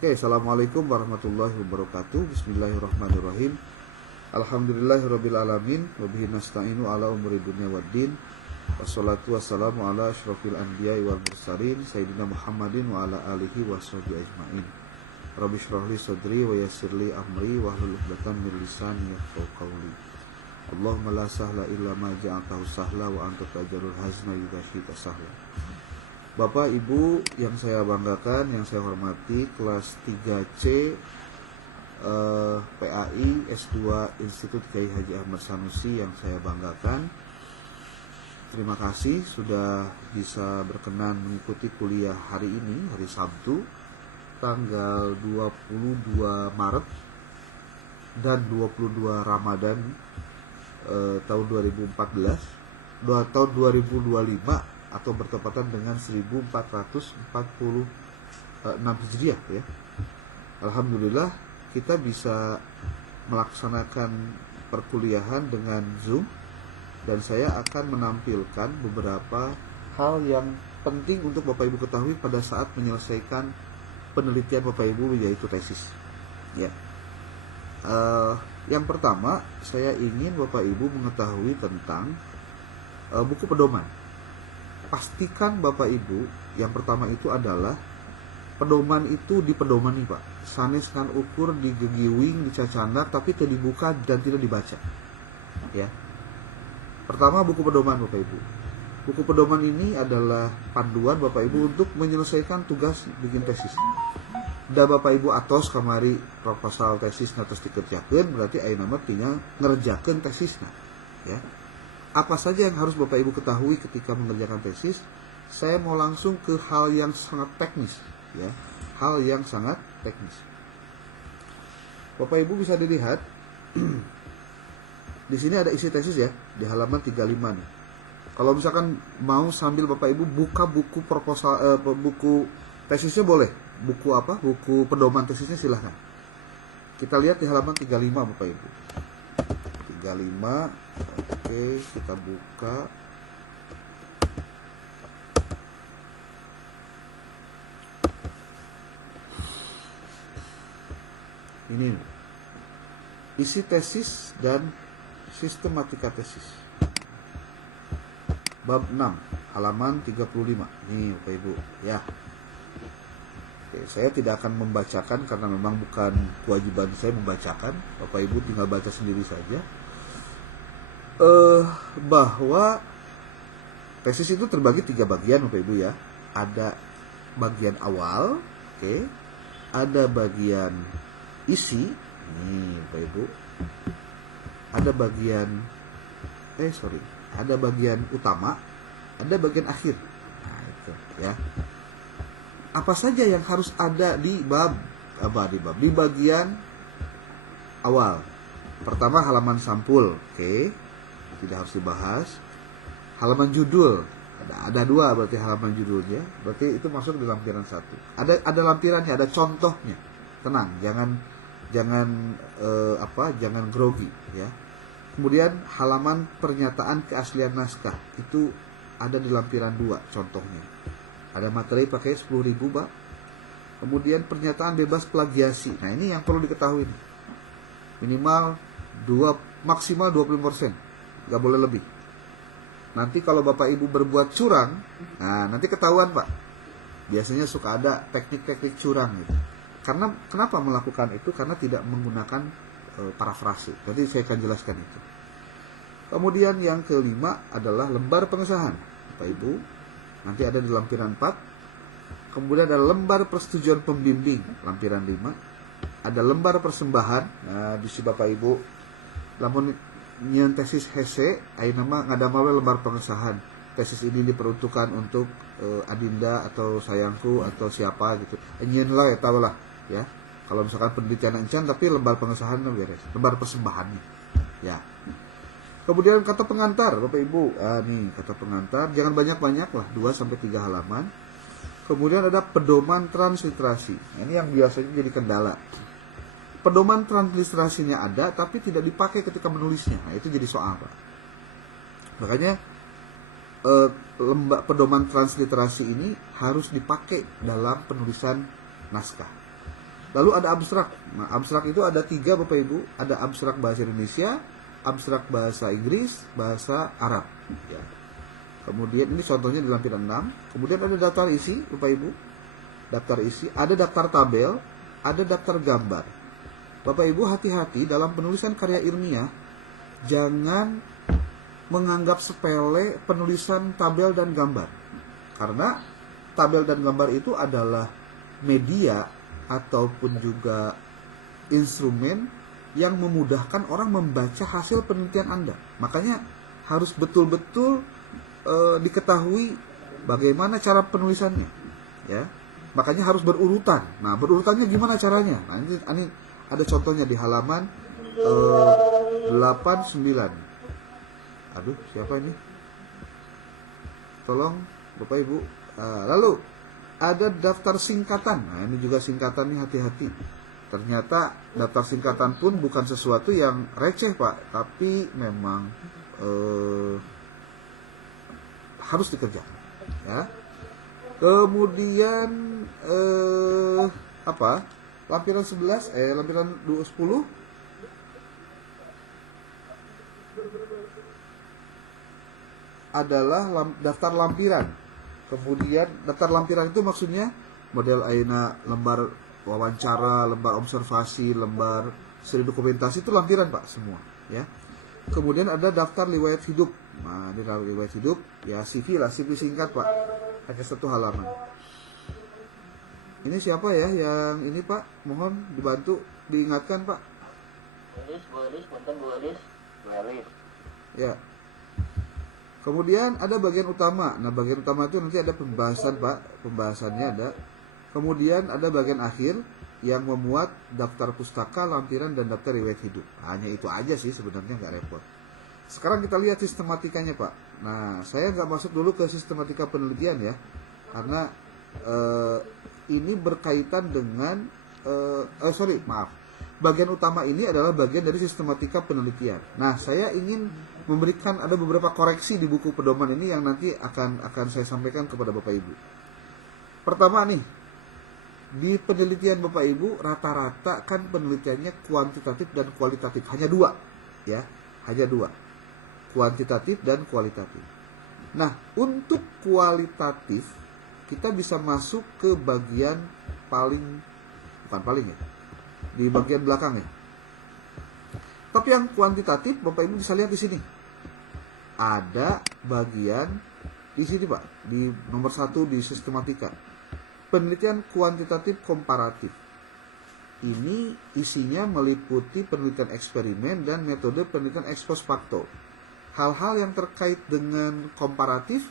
Oke, assalamualaikum warahmatullahi wabarakatuh. Bismillahirrahmanirrahim. Alhamdulillahirabbil alamin wa bihi nasta'inu ala umuri dunya waddin. Wassalatu wassalamu ala asyrofil anbiya'i wal mursalin sayyidina Muhammadin wa ala alihi washabihi ajmain. Rabbi shrah li sadri wa yassir li amri wa hlul 'uqdatam min lisani yafqahu qawli. Allahumma la sahla illa ma ja'altahu sahla wa anta taj'alul hazna idza syi'ta sahla. Bapak Ibu yang saya banggakan, yang saya hormati, kelas 3C PAI S2 Institut Kiai Haji Ahmad Sanusi yang saya banggakan. Terima kasih sudah bisa berkenan mengikuti kuliah hari ini, hari Sabtu, tanggal 22 Maret dan 22 Ramadan tahun 2014, tahun 2025 atau bertepatan dengan 1446 Hijriah ya. Alhamdulillah kita bisa melaksanakan perkuliahan dengan Zoom dan saya akan menampilkan beberapa hal yang penting untuk Bapak Ibu ketahui pada saat menyelesaikan penelitian Bapak Ibu yaitu tesis. Ya. Yang pertama saya ingin Bapak Ibu mengetahui tentang buku pedoman. Pastikan Bapak Ibu yang pertama itu adalah pedoman itu dipedomani Pak. Sanes kan ukur digegiwing, dicacandar tapi tidak dibuka dan tidak dibaca. Ya. Pertama buku pedoman Bapak Ibu. Buku pedoman ini adalah panduan Bapak Ibu untuk menyelesaikan tugas bikin tesis. Da Bapak Ibu atos kamari proposal tesisna terus dikerjakeun berarti ayeuna mah tinggal ngerjakeun tesisna. Ya. Apa saja yang harus Bapak Ibu ketahui ketika mengerjakan tesis? Saya mau langsung ke hal yang sangat teknis, ya. Hal yang sangat teknis. Bapak Ibu bisa dilihat di sini ada isi tesis ya, di halaman 35 nih. Kalau misalkan mau sambil Bapak Ibu buka buku proposal buku tesisnya boleh. Buku apa? Buku pedoman tesisnya silahkan. Kita lihat di halaman 35 Bapak Ibu. 35. Oke, kita buka. Ini isi tesis dan sistematika tesis. Bab 6, halaman 35. Nih, Bapak Ibu, ya. Oke, saya tidak akan membacakan karena memang bukan kewajiban saya membacakan. Bapak Ibu tinggal baca sendiri saja. Bahwa tesis itu terbagi 3 bagian Bapak Ibu ya. Ada bagian awal, oke. Ada bagian isi, nih Bapak Ibu. Ada bagian ada bagian utama, ada bagian akhir. Nah, itu ya. Apa saja yang harus ada di bagian awal? Pertama halaman sampul, oke. Tidak harus dibahas. Halaman judul ada 2 berarti halaman judulnya, berarti itu masuk di lampiran 1. Ada lampirannya, ada contohnya. Tenang, jangan grogi ya. Kemudian halaman pernyataan keaslian naskah itu ada di lampiran 2 contohnya. Ada materi pakai 10.000 Pak. Kemudian pernyataan bebas plagiasi. Nah, ini yang perlu diketahui. Minimal maksimal 20%. Gak boleh lebih. Nanti kalau Bapak Ibu berbuat curang, nah nanti ketahuan Pak. Biasanya suka ada teknik-teknik curang gitu. Karena kenapa melakukan itu? Karena tidak menggunakan parafrase. Nanti saya akan jelaskan itu. Kemudian yang kelima adalah lembar pengesahan. Bapak Ibu, nanti ada di lampiran 4. Kemudian ada lembar persetujuan pembimbing, lampiran 5. Ada lembar persembahan. Nah, di sini Bapak Ibu, lamun nyen tesis hese ayeuna mah ngadamel lembar pengesahan. Tesis ini diperuntukkan untuk adinda atau sayangku atau siapa gitu. Nyen lah eta lah ya. Kalau misalkan penelitian encan tapi lembar pengesahan beres. Lembar persembahannya. Ya. Kemudian kata pengantar Bapak Ibu. Nih kata pengantar jangan banyak-banyak lah, 2 sampai 3 halaman. Kemudian ada pedoman transliterasi. Nah, ini yang biasanya jadi kendala. Pedoman transliterasinya ada tapi tidak dipakai ketika menulisnya. Nah, itu jadi soal Pak. Makanya pedoman transliterasi ini harus dipakai dalam penulisan naskah. Lalu ada abstrak. Nah, abstrak itu ada 3 Bapak Ibu. Ada abstrak bahasa Indonesia, abstrak bahasa Inggris, bahasa Arab. Ya. Kemudian ini contohnya di lampiran 6. Kemudian ada daftar isi Bapak Ibu. Daftar isi, ada daftar tabel, ada daftar gambar. Bapak Ibu hati-hati dalam penulisan karya ilmiah. Jangan menganggap sepele penulisan tabel dan gambar. Karena tabel dan gambar itu adalah media ataupun juga instrumen yang memudahkan orang membaca hasil penelitian Anda. Makanya harus betul-betul diketahui bagaimana cara penulisannya, ya. Makanya harus berurutan. Nah, berurutannya gimana caranya? Nah, ini ada contohnya di halaman 89. Aduh, siapa ini? Tolong Bapak Ibu. Lalu ada daftar singkatan. Nah, ini juga singkatan nih, hati-hati. Ternyata daftar singkatan pun bukan sesuatu yang receh, Pak, tapi memang harus dikerjakan, ya. Kemudian lampiran 11, lampiran 10 adalah daftar lampiran. Kemudian daftar lampiran itu maksudnya model ayeuna lembar wawancara, lembar observasi, lembar studi dokumentasi, itu lampiran Pak semua, ya. Kemudian ada daftar riwayat hidup. Nah, di dalam riwayat hidup ya CV lah, CV singkat Pak, hanya 1 halaman. Ini siapa ya yang ini Pak? Mohon dibantu diingatkan Pak. Bu Elis. Ya. Kemudian ada bagian utama. Nah, bagian utama itu nanti ada pembahasan Pak, pembahasannya ada. Kemudian ada bagian akhir yang memuat daftar pustaka, lampiran, dan daftar riwayat hidup. Hanya itu aja sih sebenarnya, nggak repot. Sekarang kita lihat sistematikanya Pak. Nah, saya nggak masuk dulu ke sistematika penelitian ya, karena ini berkaitan dengan bagian utama ini adalah bagian dari sistematika penelitian. Nah, saya ingin memberikan ada beberapa koreksi di buku pedoman ini yang nanti akan saya sampaikan kepada Bapak Ibu. Pertama nih, di penelitian Bapak Ibu rata-rata kan penelitiannya kuantitatif dan kualitatif, hanya 2, ya, hanya 2, kuantitatif dan kualitatif. Nah, untuk kualitatif kita bisa masuk ke bagian di bagian belakang ya. Tapi yang kuantitatif Bapak Ibu bisa lihat di sini. Ada bagian di sini Pak, di nomor 1 di sistematika. Penelitian kuantitatif komparatif. Ini isinya meliputi penelitian eksperimen dan metode penelitian ex post facto. Hal-hal yang terkait dengan komparatif,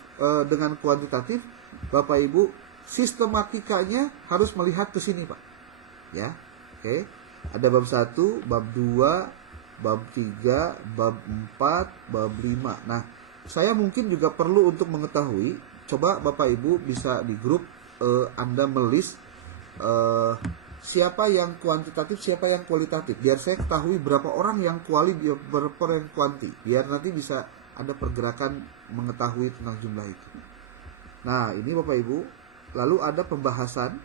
dengan kuantitatif, Bapak Ibu sistematikanya harus melihat ke sini Pak. Ya, oke. Ada bab 1, bab 2, bab 3, bab 4, bab 5. Nah, saya mungkin juga perlu untuk mengetahui, coba Bapak Ibu bisa di grup Anda melis siapa yang kuantitatif, siapa yang kualitatif, biar saya ketahui berapa orang yang kuali, berapa orang yang kuanti, biar nanti bisa ada pergerakan mengetahui tentang jumlah itu. Nah, ini Bapak Ibu. Lalu ada pembahasan.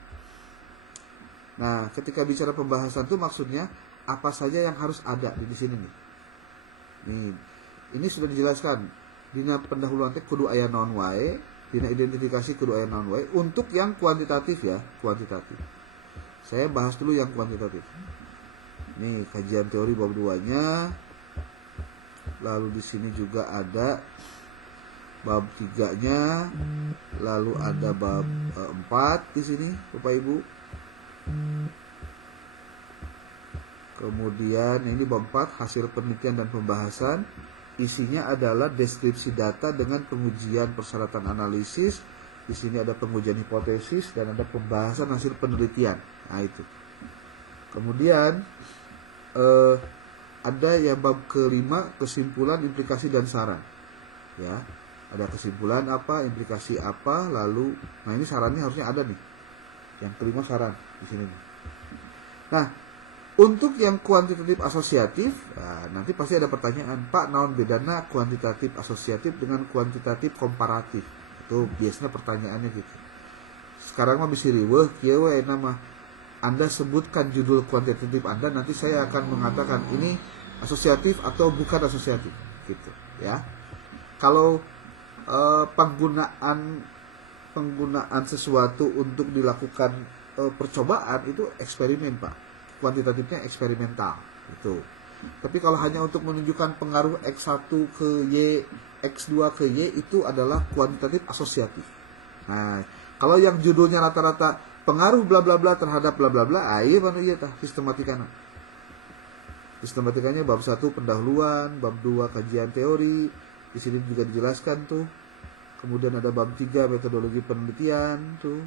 Nah, ketika bicara pembahasan itu maksudnya apa saja yang harus ada di sini nih. Nih, ini sudah dijelaskan. Dina pendahuluan teh kudu aya naon wae, dina identifikasi kudu aya naon wae. Untuk yang kuantitatif ya, kuantitatif. Saya bahas dulu yang kuantitatif. Nih, kajian teori bab 2-nya. Lalu di sini juga ada bab 3-nya. Lalu ada bab 4 di sini, Bapak Ibu. Kemudian ini bab 4, hasil penelitian dan pembahasan. Isinya adalah deskripsi data dengan pengujian persyaratan analisis. Di sini ada pengujian hipotesis dan ada pembahasan hasil penelitian. Nah, itu. Kemudian ada yang bab kelima, kesimpulan, implikasi dan saran. Ya, ada kesimpulan apa, implikasi apa, lalu nah ini sarannya harusnya ada nih. Yang kelima saran di sini nih. Nah, untuk yang kuantitatif asosiatif, nah, nanti pasti ada pertanyaan, Pak, naon bedana kuantitatif asosiatif dengan kuantitatif komparatif? Itu biasanya pertanyaannya gitu. Sekarang mah bisa riweuh kieu we nama Anda sebutkan judul kuantitatif Anda, nanti saya akan mengatakan ini asosiatif atau bukan asosiatif, gitu ya. Kalau penggunaan sesuatu untuk dilakukan percobaan itu eksperimen, Pak. Kuantitatifnya eksperimental, itu. Tapi kalau hanya untuk menunjukkan pengaruh X1 ke Y, X2 ke Y, itu adalah kuantitatif asosiatif. Nah, kalau yang judulnya rata-rata pengaruh bla bla bla terhadap bla bla bla, iya mana iya tah sistematikana. Sistematikanya bab 1 pendahuluan, bab 2 kajian teori, di sini juga dijelaskan tuh. Kemudian ada bab 3 metodologi penelitian tuh.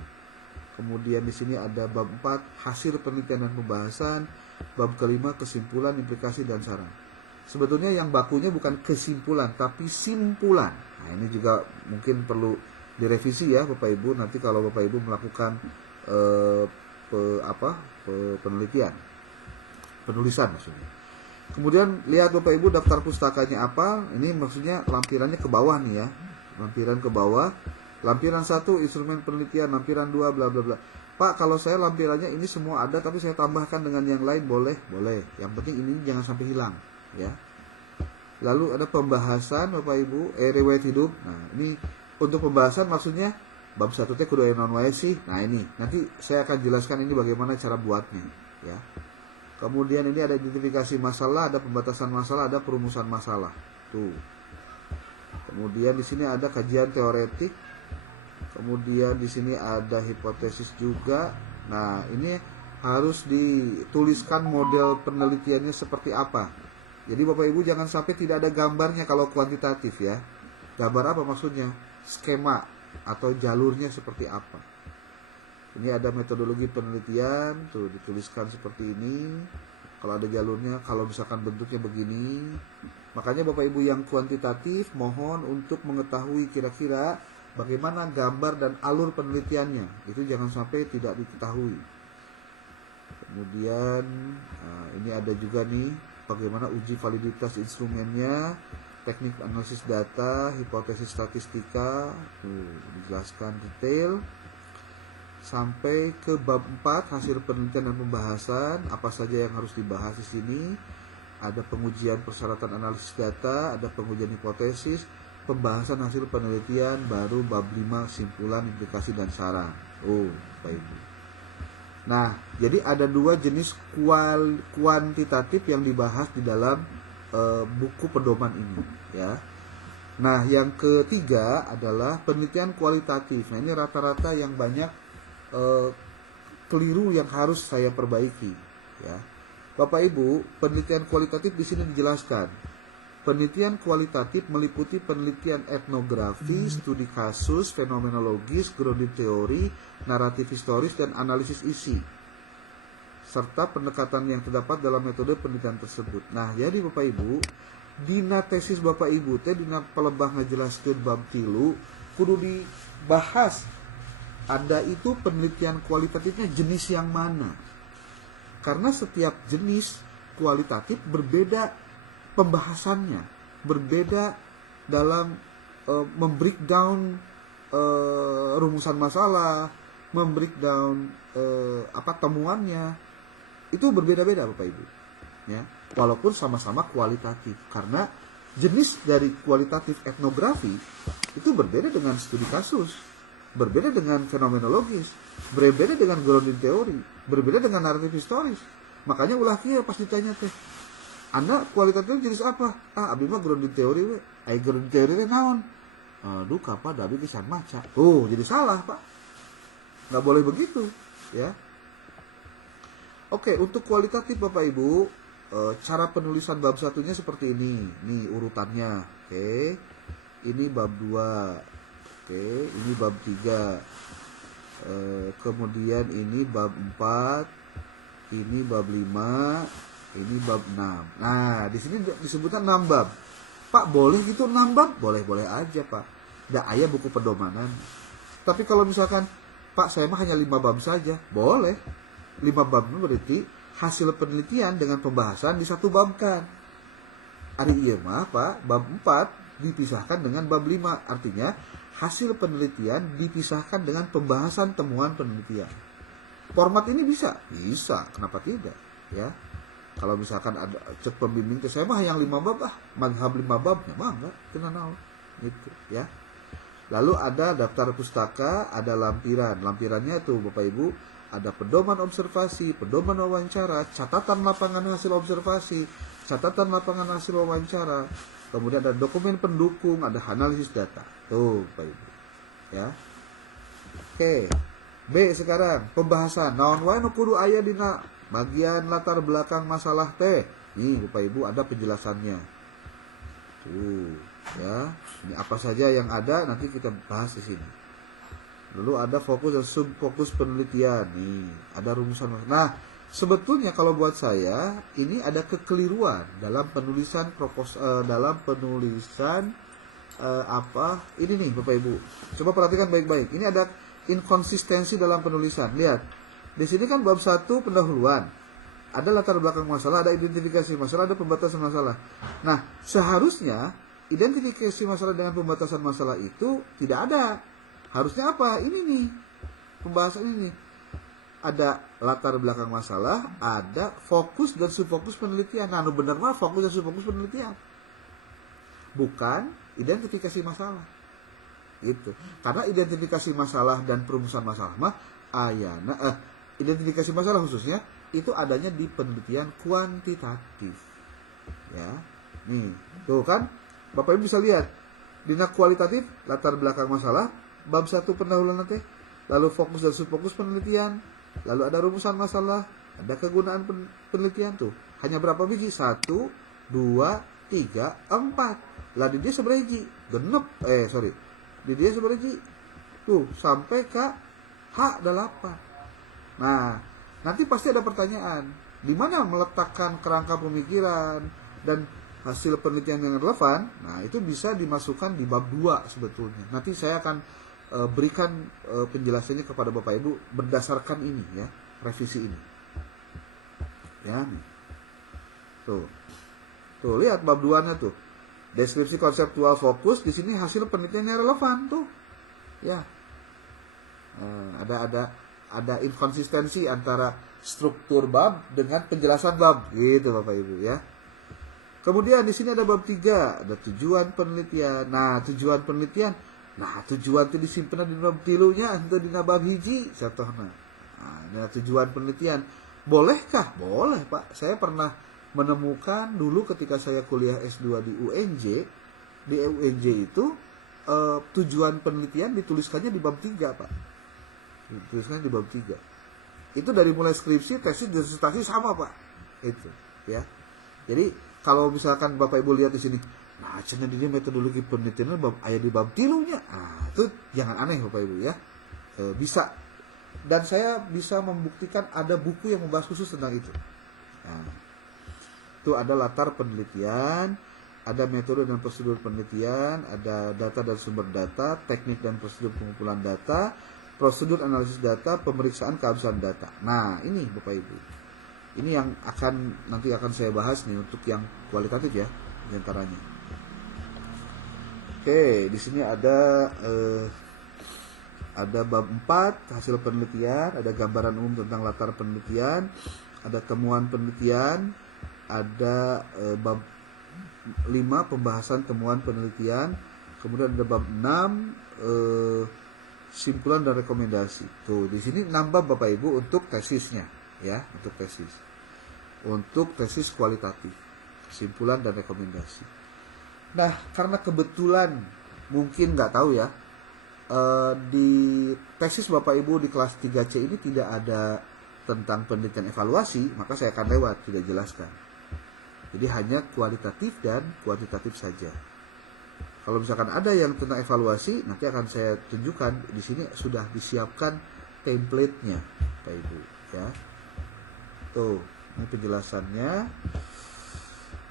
Kemudian di sini ada bab 4 hasil penelitian dan pembahasan, bab kelima kesimpulan, implikasi dan saran. Sebetulnya yang bakunya bukan kesimpulan tapi simpulan. Nah, ini juga mungkin perlu direvisi ya Bapak Ibu, nanti kalau Bapak Ibu melakukan penelitian, penulisan maksudnya. Kemudian lihat Bapak Ibu daftar pustakanya apa. Ini maksudnya lampirannya ke bawah nih ya. Lampiran ke bawah. Lampiran 1 instrumen penelitian, lampiran 2 bla bla bla. Pak, kalau saya lampirannya ini semua ada tapi saya tambahkan dengan yang lain boleh? Boleh. Yang penting ini jangan sampai hilang ya. Lalu ada pembahasan Bapak Ibu, riwayat hidup. Nah, ini untuk pembahasan maksudnya bab 1 teh kudu aya naon wae sih. Nah, ini nanti saya akan jelaskan ini bagaimana cara buatnya ya. Kemudian ini ada identifikasi masalah, ada pembatasan masalah, ada perumusan masalah. Tuh. Kemudian di sini ada kajian teoretik. Kemudian di sini ada hipotesis juga. Nah, ini harus dituliskan model penelitiannya seperti apa. Jadi Bapak Ibu jangan sampai tidak ada gambarnya kalau kuantitatif ya. Gambar apa maksudnya? Skema atau jalurnya seperti apa. Ini ada metodologi penelitian, tuh dituliskan seperti ini. Kalau ada jalurnya, kalau misalkan bentuknya begini. Makanya Bapak Ibu yang kuantitatif mohon untuk mengetahui kira-kira bagaimana gambar dan alur penelitiannya. Itu jangan sampai tidak diketahui. Kemudian ini ada juga nih bagaimana uji validitas instrumennya, teknik analisis data, hipotesis statistika, tuh dijelaskan detail. Sampai ke bab 4 hasil penelitian dan pembahasan, apa saja yang harus dibahas di sini. Ada pengujian persyaratan analisis data, ada pengujian hipotesis, pembahasan hasil penelitian, baru bab 5 simpulan, implikasi dan saran. Oh, Bapak Ibu. Nah, jadi ada 2 jenis kuantitatif yang dibahas di dalam buku pedoman ini ya. Nah, yang ketiga adalah penelitian kualitatif. Nah, ini rata-rata yang banyak keliru yang harus saya perbaiki ya. Bapak Ibu, penelitian kualitatif di sini dijelaskan. Penelitian kualitatif meliputi penelitian etnografi, studi kasus, fenomenologis, grounding teori, naratif historis dan analisis isi, serta pendekatan yang terdapat dalam metode penelitian tersebut. Nah, jadi Bapak Ibu, dina tesis Bapak Ibu teh dina pelebah ngajelaskeun bab 3 kudu dibahas. Ada itu penelitian kualitatifnya jenis yang mana? Karena setiap jenis kualitatif berbeda pembahasannya, berbeda dalam membreakdown rumusan masalah, membreakdown temuannya. Itu berbeda-beda Bapak Ibu. Ya, walaupun sama-sama kualitatif. Karena jenis dari kualitatif etnografi itu berbeda dengan studi kasus, berbeda dengan fenomenologis, berbeda dengan grounding teori, berbeda dengan naratif historis. Makanya ulah kieu pas ditanya teh, Anda kualitatif jenis apa? Abdi mah grounding teori we. Ai grounding teori teh naon? Duh kapan da abdi kisan maca. Oh, jadi salah, Pak. Nggak boleh begitu, ya. Oke, untuk kualitatif Bapak Ibu, cara penulisan bab 1-nya seperti ini. Nih urutannya. Oke. Ini bab 2. Oke, ini bab 3. Kemudian ini bab 4. Ini bab 5. Ini bab 6. Nah, di sini disebutkan 6 bab. Pak, boleh gitu 6 bab? Boleh-boleh aja, Pak. Nggak aya buku pedomanan. Tapi kalau misalkan, Pak, saya mah hanya 5 bab saja. Boleh. 5 bab itu berarti hasil penelitian dengan pembahasan disatu babkan. Ari ieu mah, Pak, bab 4 dipisahkan dengan bab 5. Artinya, hasil penelitian dipisahkan dengan pembahasan temuan penelitian. Format ini bisa, kenapa tidak, ya. Kalau misalkan ada cek pembimbing ke saya mah yang 5 bab madhab 5 babnya mah enggak kena naon gitu, ya. Lalu ada daftar pustaka, ada lampiran. Lampirannya tuh Bapak Ibu, ada pedoman observasi, pedoman wawancara, catatan lapangan hasil observasi, catatan lapangan hasil wawancara, kemudian ada dokumen pendukung, ada analisis data. Tuh Bapak Ibu, ya. Oke. B sekarang pembahasan. Naon wae nu kudu aya dina bagian latar belakang masalah teh. Nih Bapak Ibu ada penjelasannya. Tuh, ya. Ini apa saja yang ada nanti kita bahas di sini. Lalu ada fokus dan subfokus penelitian. Nih, ada rumusan. Nah, sebetulnya kalau buat saya ini ada kekeliruan dalam penulisan ini nih Bapak Ibu. Coba perhatikan baik-baik. Ini ada inkonsistensi dalam penulisan. Lihat. Di sini kan bab 1 pendahuluan. Ada latar belakang masalah, ada identifikasi masalah, ada pembatasan masalah. Nah, seharusnya identifikasi masalah dengan pembatasan masalah itu tidak ada. Harusnya apa? Ini nih. Pembahasan ini. Ada latar belakang masalah, ada fokus dan subfokus penelitian. Nah, benar mah fokus dan subfokus penelitian. Bukan identifikasi masalah. Gitu. Karena identifikasi masalah dan perumusan masalah mah identifikasi masalah khususnya itu adanya di penelitian kuantitatif. Ya. Nih, tuh kan Bapak Ibu bisa lihat dina kualitatif latar belakang masalah bab 1 pendahuluan nanti, lalu fokus dan subfokus penelitian, lalu ada rumusan masalah, ada kegunaan penelitian tuh. Hanya berapa biji? 1 2 3 4. Lah di dia seberapa genep di dia seberapa tuh sampai ke H8. Nah, nanti pasti ada pertanyaan, di mana meletakkan kerangka pemikiran dan hasil penelitian yang relevan. Nah, itu bisa dimasukkan di bab 2 sebetulnya. Nanti saya akan berikan penjelasannya kepada Bapak Ibu berdasarkan ini ya, revisi ini. Ya. Tuh lihat bab 2-nya tuh. Deskripsi konseptual fokus, di sini hasil penelitiannya relevan tuh. Ya. Ada inkonsistensi antara struktur bab dengan penjelasan bab gitu Bapak Ibu ya. Kemudian di sini ada bab 3, ada tujuan penelitian. Nah, tujuan penelitian. Nah, tujuan itu disimpan di bab 3-nya atau di bab 1 contohnya. Nah, tujuan penelitian. Bolehkah? Boleh, Pak. Saya pernah menemukan dulu ketika saya kuliah S2 di UNJ. Di UNJ itu tujuan penelitian dituliskannya di bab 3, Pak. Dituliskan di bab 3. Itu dari mulai skripsi, tesis, disertasi sama, Pak. Itu, ya. Jadi kalau misalkan Bapak Ibu lihat di sini, nah cenah dia metodologi penelitian ayat di bab 3-nya. Nah, itu jangan aneh Bapak Ibu ya. Bisa. Dan saya bisa membuktikan ada buku yang membahas khusus tentang itu. Nah, itu ada latar penelitian, ada metode dan prosedur penelitian, ada data dan sumber data, teknik dan prosedur pengumpulan data, prosedur analisis data, pemeriksaan keabsahan data. Nah, ini Bapak Ibu. Ini yang nanti akan saya bahas nih untuk yang kualitatif ya, diantaranya. Oke, di sini ada bab 4 hasil penelitian, ada gambaran umum tentang latar penelitian, ada temuan penelitian, ada bab 5 pembahasan temuan penelitian, kemudian ada bab 6 simpulan dan rekomendasi. Tuh, di sini nambah Bapak Ibu untuk tesisnya ya, untuk tesis. Untuk tesis kualitatif, kesimpulan dan rekomendasi. Nah, karena kebetulan mungkin nggak tahu ya, di tesis Bapak Ibu di kelas 3C ini tidak ada tentang penelitian evaluasi, maka saya akan lewat, tidak jelaskan. Jadi hanya kualitatif dan kuantitatif saja. Kalau misalkan ada yang tentang evaluasi, nanti akan saya tunjukkan. Di sini sudah disiapkan template-nya, Bapak Ibu ya. Tuh, ini penjelasannya.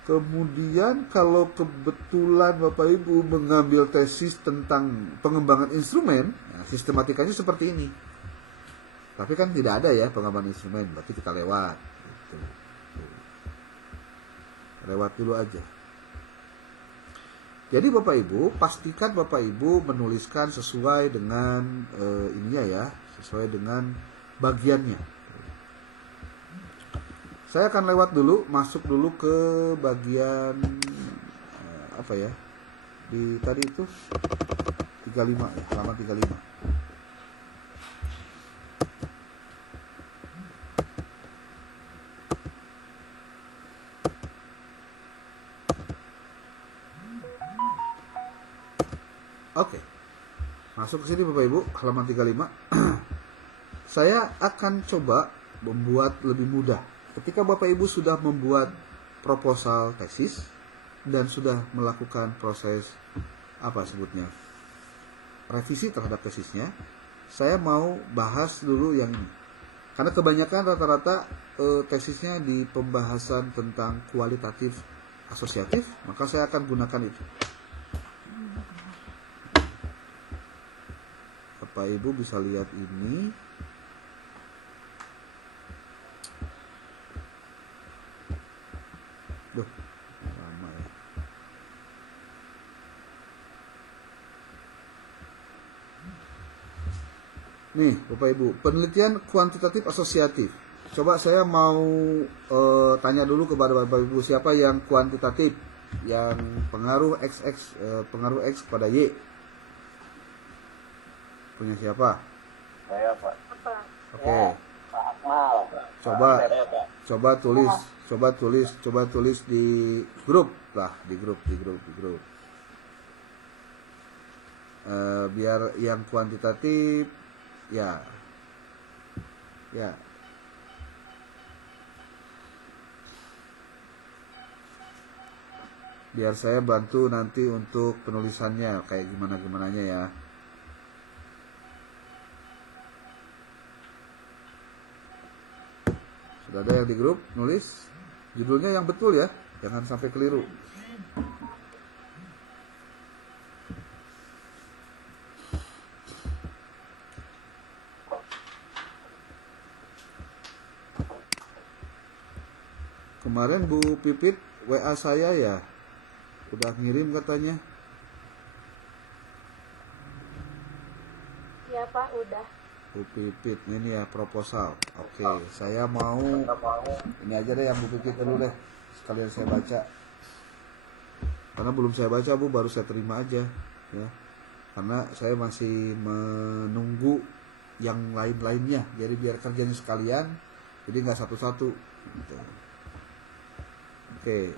Kemudian kalau kebetulan Bapak Ibu mengambil tesis tentang pengembangan instrumen, nah, sistematikanya seperti ini. Tapi kan tidak ada ya pengembangan instrumen, berarti kita lewat. Gitu. Lewat dulu aja. Jadi Bapak Ibu, pastikan Bapak Ibu menuliskan sesuai dengan ininya ya, sesuai dengan bagiannya. Saya akan lewat dulu, masuk dulu ke bagian apa ya? Di tadi itu 35 ya, halaman 35. Oke. Masuk ke sini Bapak Ibu, halaman 35. Saya akan coba membuat lebih mudah. Ketika Bapak Ibu sudah membuat proposal tesis dan sudah melakukan proses apa sebutnya? Revisi terhadap tesisnya, saya mau bahas dulu yang ini. Karena kebanyakan rata-rata tesisnya di pembahasan tentang kualitatif asosiatif, maka saya akan gunakan itu. Bapak Ibu bisa lihat ini. Duh, lama ya. Nih, Bapak Ibu, penelitian kuantitatif asosiatif. Coba saya mau tanya dulu kepada Bapak Ibu, siapa yang kuantitatif, yang pengaruh pengaruh X pada Y? Punya siapa? Saya Pak. Oke. Pak Akmal. Coba tulis di grup lah, di grup. Biar yang kuantitatif ya. Biar saya bantu nanti untuk penulisannya kayak gimananya ya. Sudah ada yang di grup nulis judulnya yang betul ya, jangan sampai keliru. Kemarin Bu Pipit WA saya ya, udah ngirim katanya. Iya Pak, udah. Bu Pipit ini ya proposal. Oke, saya mau ini aja deh yang Bu Pipit dulu deh, sekalian saya baca. Karena belum saya baca Bu, baru saya terima aja ya. Karena saya masih menunggu yang lain-lainnya. Jadi biar kerjanya sekalian, jadi nggak satu-satu. Gitu. Oke,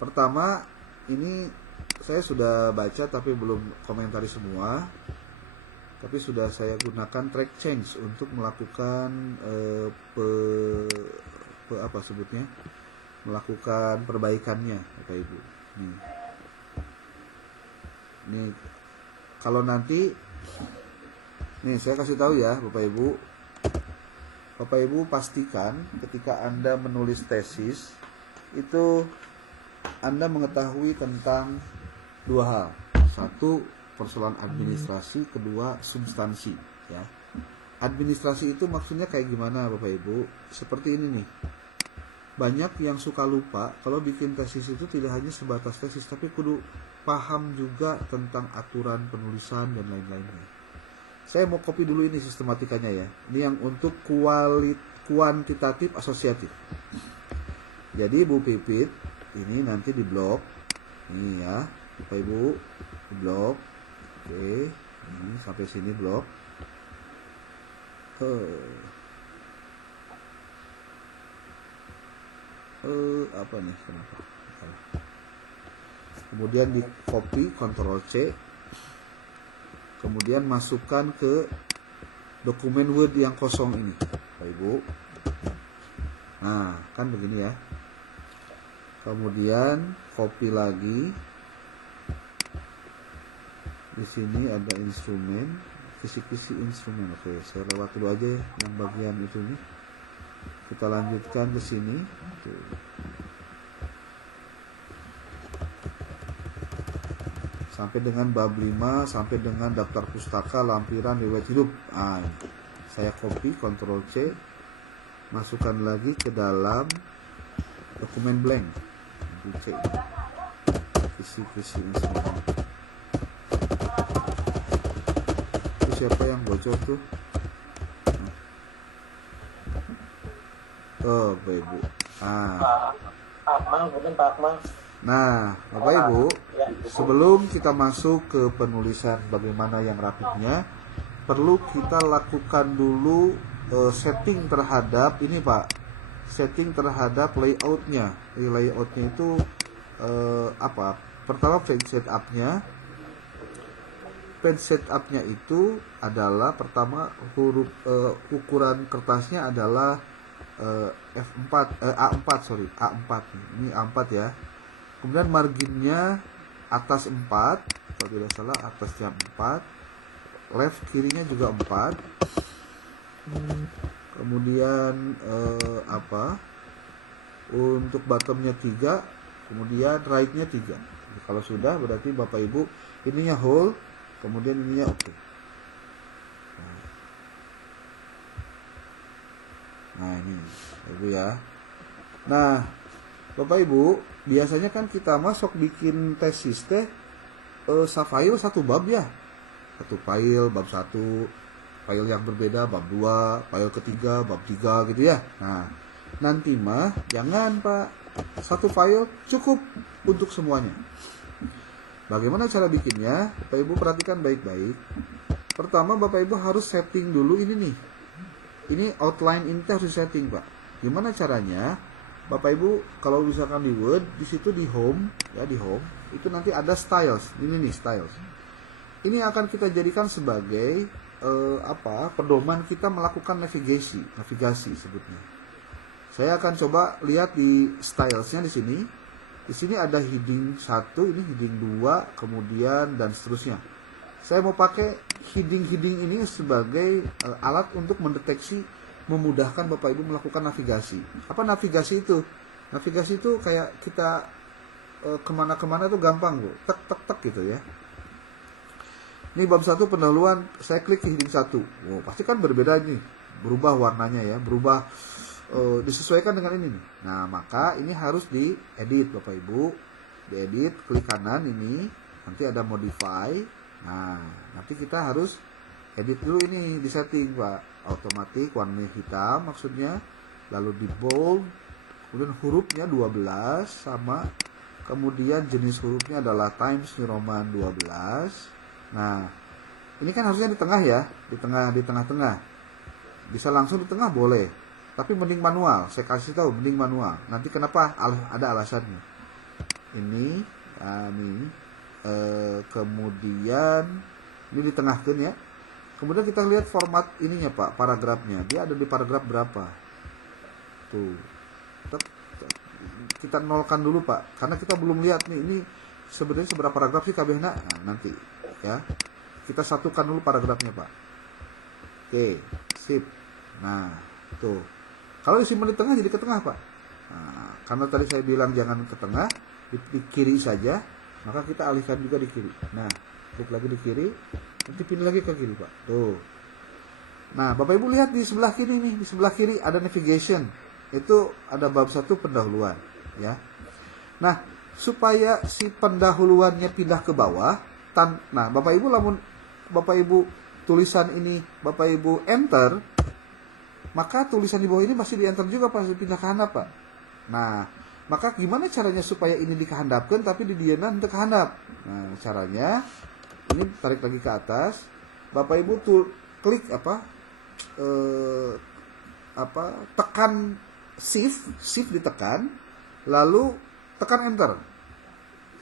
pertama ini saya sudah baca tapi belum komentari semua. Tapi sudah saya gunakan track change untuk melakukan melakukan perbaikannya, Bapak Ibu. Nih, kalau nanti, nih saya kasih tahu ya, Bapak Ibu. Bapak Ibu pastikan ketika Anda menulis tesis itu Anda mengetahui tentang dua hal. Satu, persoalan administrasi, kedua substansi ya. Administrasi itu maksudnya kayak gimana Bapak Ibu? Seperti ini nih. Banyak yang suka lupa kalau bikin tesis itu tidak hanya sebatas tesis, tapi kudu paham juga tentang aturan penulisan dan lain-lainnya. Saya mau copy dulu ini sistematikanya ya. Ini yang untuk kuantitatif asosiatif. Jadi Bu Pipit ini nanti di blog ini ya, Bapak Ibu, di blog. Oke, ini sampai sini blok. Apa nih? Kenapa? Kemudian di copy, Ctrl C. Kemudian masukkan ke dokumen Word yang kosong ini, Bapak Ibu. Nah, kan begini ya. Kemudian copy lagi. Di sini ada instrumen, kisi-kisi instrumen. Oke, saya lewat dulu aja yang bagian itu nih. Kita lanjutkan ke sini. Sampai dengan bab 5, sampai dengan daftar pustaka, lampiran, riwayat hidup. Nah, saya copy, Ctrl C, masukkan lagi ke dalam dokumen blank. C. Kisi-kisi instrumen. Siapa yang bocor tuh? Tuh, Bapak Ibu. Nah, Pak Akmal, mungkin Pak Akmal. Bapak Ibu, Ya, sebelum kita masuk ke penulisan bagaimana yang rapihnya, perlu kita lakukan dulu setting terhadap ini Pak. Setting terhadap layoutnya. Layoutnya itu apa? Pertama page setup-nya. Page setup-nya itu adalah pertama huruf ukuran kertasnya adalah A4 sorry, A4 ini A4 ya. Kemudian marginnya atas 4, kalau tidak salah atasnya 4, left kirinya juga 4. Kemudian untuk bottomnya 3, kemudian rightnya 3. Jadi, kalau sudah berarti Bapak Ibu ininya whole, kemudian ininya oke. Nah ini Ibu ya. Nah Bapak Ibu, biasanya kan kita masuk bikin tesis teh safile satu bab ya. Satu file, bab 1, file yang berbeda, bab 2, file ketiga, bab 3 gitu ya. Nah, nanti mah jangan Pak, satu file cukup untuk semuanya. Bagaimana cara bikinnya? Bapak Ibu perhatikan baik-baik. Pertama Bapak Ibu harus setting dulu ini nih. Ini outline ini harus setting Pak. Gimana caranya? Bapak Ibu kalau misalkan di Word, di situ di home ya, di home itu nanti ada styles. Ini nih styles. Ini akan kita jadikan sebagai pedoman kita melakukan navigasi sebutnya. Saya akan coba lihat di stylesnya di sini. Di sini ada heading 1, ini heading 2, kemudian dan seterusnya. Saya mau pakai heading ini sebagai alat untuk mendeteksi, memudahkan Bapak Ibu melakukan navigasi. Apa navigasi itu? Navigasi itu kayak kita kemana-kemana tuh gampang Bu, tek gitu ya. Ini bab 1 pendahuluan, saya klik heading 1. Wow, pasti kan berbeda nih, berubah warnanya ya, berubah disesuaikan dengan ini nih. Nah, maka ini harus diedit Bapak Ibu. Diedit, klik kanan ini, nanti ada modify. Nah, nanti kita harus edit dulu ini, di setting Pak. Otomatis warna hitam maksudnya, lalu di bold, kemudian hurufnya 12 sama, kemudian jenis hurufnya adalah Times New Roman 12. Nah, ini kan harusnya di tengah ya, di tengah-tengah. Bisa langsung di tengah boleh, tapi mending manual. Saya kasih tahu mending manual. Nanti kenapa? Ada alasannya. Ini, kemudian ini ditengahkan ya. Kemudian kita lihat format ininya Pak, paragrafnya. Dia ada di paragraf berapa? Tuh. Kita nolkan dulu Pak, karena kita belum lihat nih ini sebenarnya seberapa paragraf sih kabehna. Nah, nanti ya. Kita satukan dulu paragrafnya Pak. Oke, sip. Nah, tuh. Kalau disimpan di tengah jadi ke tengah Pak. Nah, karena tadi saya bilang jangan ke tengah, di kiri saja, maka kita alihkan juga di kiri. Nah, klik lagi di kiri, nanti pindah lagi ke kiri Pak. Tuh. Nah, Bapak Ibu lihat di sebelah kiri nih, di sebelah kiri ada navigation. Itu ada bab 1 pendahuluan, ya. Nah, supaya si pendahuluannya pindah ke bawah, nah, Bapak Ibu lamun Bapak Ibu tulisan ini Bapak Ibu enter, maka tulisan di bawah ini masih di enter juga pas pindah ke handap Pak. Nah, maka gimana caranya supaya ini dikehandapkan tapi di diana untuk kehandap? Nah, caranya ini tarik lagi ke atas. Bapak Ibu klik tekan shift ditekan, lalu tekan enter.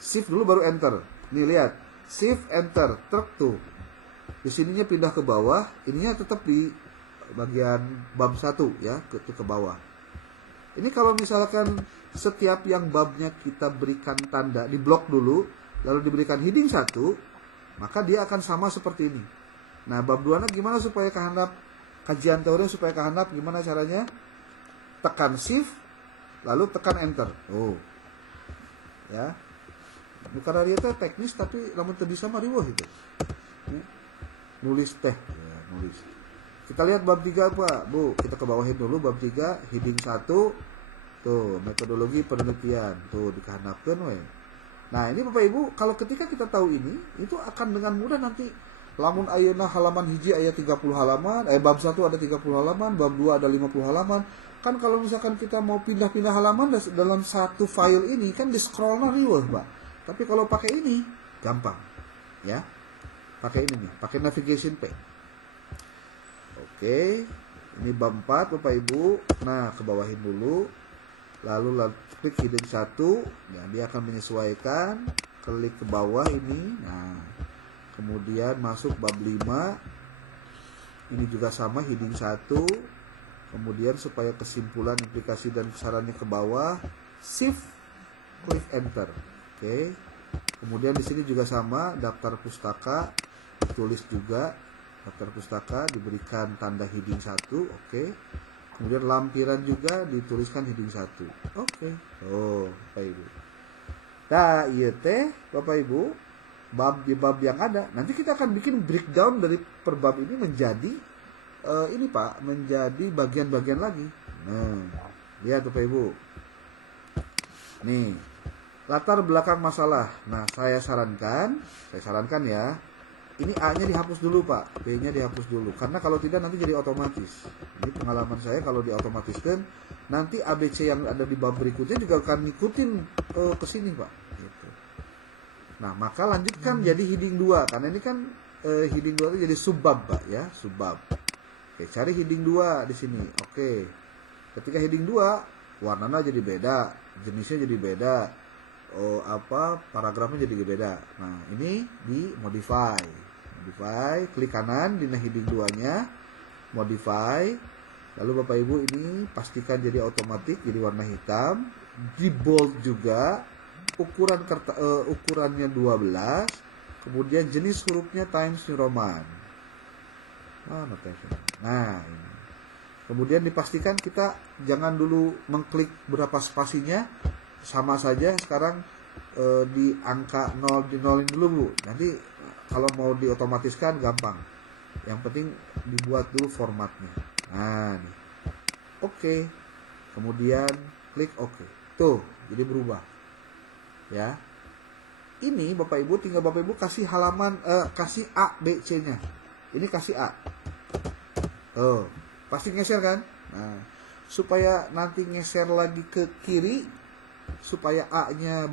Shift dulu baru enter. Nih lihat, shift enter, truk tuh. Di sininya pindah ke bawah, ininya tetap di bagian bab 1 ya, ke bawah. Ini kalau misalkan setiap yang babnya kita berikan tanda, di blok dulu, lalu diberikan heading 1, maka dia akan sama seperti ini. Nah, bab 2-nya gimana supaya kehandap? Kajian teori supaya kehandap gimana caranya? Tekan shift, lalu tekan enter. Oh. Ya. Bukan dia teh teknis tapi namun teu bisa mah riweuh itu. Nulis teh, ya, nulis. Kita lihat bab 3 Pak, Bu. Kita ke bawahin dulu bab 3, heading 1. Tuh, metodologi penelitian. Tuh, dikehandapkeun we. Nah, ini Bapak Ibu, kalau ketika kita tahu ini, itu akan dengan mudah nanti lamun ayeuna halaman hiji aya 30 halaman, bab 1 ada 30 halaman, bab 2 ada 50 halaman. Kan kalau misalkan kita mau pindah-pindah halaman dalam satu file ini kan di scrollnya riweuh, Pak. Tapi kalau pakai ini gampang. Ya. Pakai ini nih, pakai navigation pane. Oke, ini bab 4 Bapak Ibu. Nah, ke bawahin dulu. Lalu klik heading 1, ya, dia akan menyesuaikan. Klik ke bawah ini. Nah, kemudian masuk bab 5. Ini juga sama heading 1. Kemudian supaya kesimpulan, implikasi dan sarannya ke bawah, shift klik enter. Oke. Kemudian di sini juga sama, daftar pustaka ditulis juga, daftar pustaka diberikan tanda heading 1. Oke. Kemudian lampiran juga dituliskan heading 1. Oke. Oh, Bapak Ibu. Nah, iya teh Bapak Ibu, bab yang ada. Nanti kita akan bikin breakdown dari per bab ini menjadi ini Pak, menjadi bagian-bagian lagi. Nah, lihat Bapak Ibu. Nih, latar belakang masalah. Nah, saya sarankan ya, ini A-nya dihapus dulu Pak, B-nya dihapus dulu. Karena kalau tidak nanti jadi otomatis. Ini pengalaman saya, kalau diotomatiskan, nanti ABC yang ada di bab berikutnya juga akan ngikutin ke sini Pak. Gitu. Nah, maka lanjutkan jadi heading 2. Karena ini kan heading 2 itu jadi subbab Pak ya, subbab. Oke, cari heading 2 di sini. Oke. Ketika heading 2, warnanya jadi beda, jenisnya jadi beda. Paragrafnya jadi beda. Nah, ini di modify, klik kanan di heading 2-nya, modify. Lalu Bapak Ibu ini pastikan jadi otomatis, jadi warna hitam, di bold juga, ukurannya 12, kemudian jenis hurufnya Times New Roman. Nah, ini. Kemudian dipastikan kita jangan dulu mengklik berapa spasinya. Sama saja sekarang di angka 0 dinolin dulu Bu. Nanti kalau mau diotomatiskan gampang. Yang penting dibuat dulu formatnya. Nah, nih. Oke. Kemudian klik oke. Tuh, jadi berubah. Ya. Ini Bapak Ibu tinggal Bapak Ibu kasih halaman kasih A, B, C-nya. Ini kasih A. Tuh, pasti ngeser kan? Nah, supaya nanti ngeser lagi ke kiri, supaya A-nya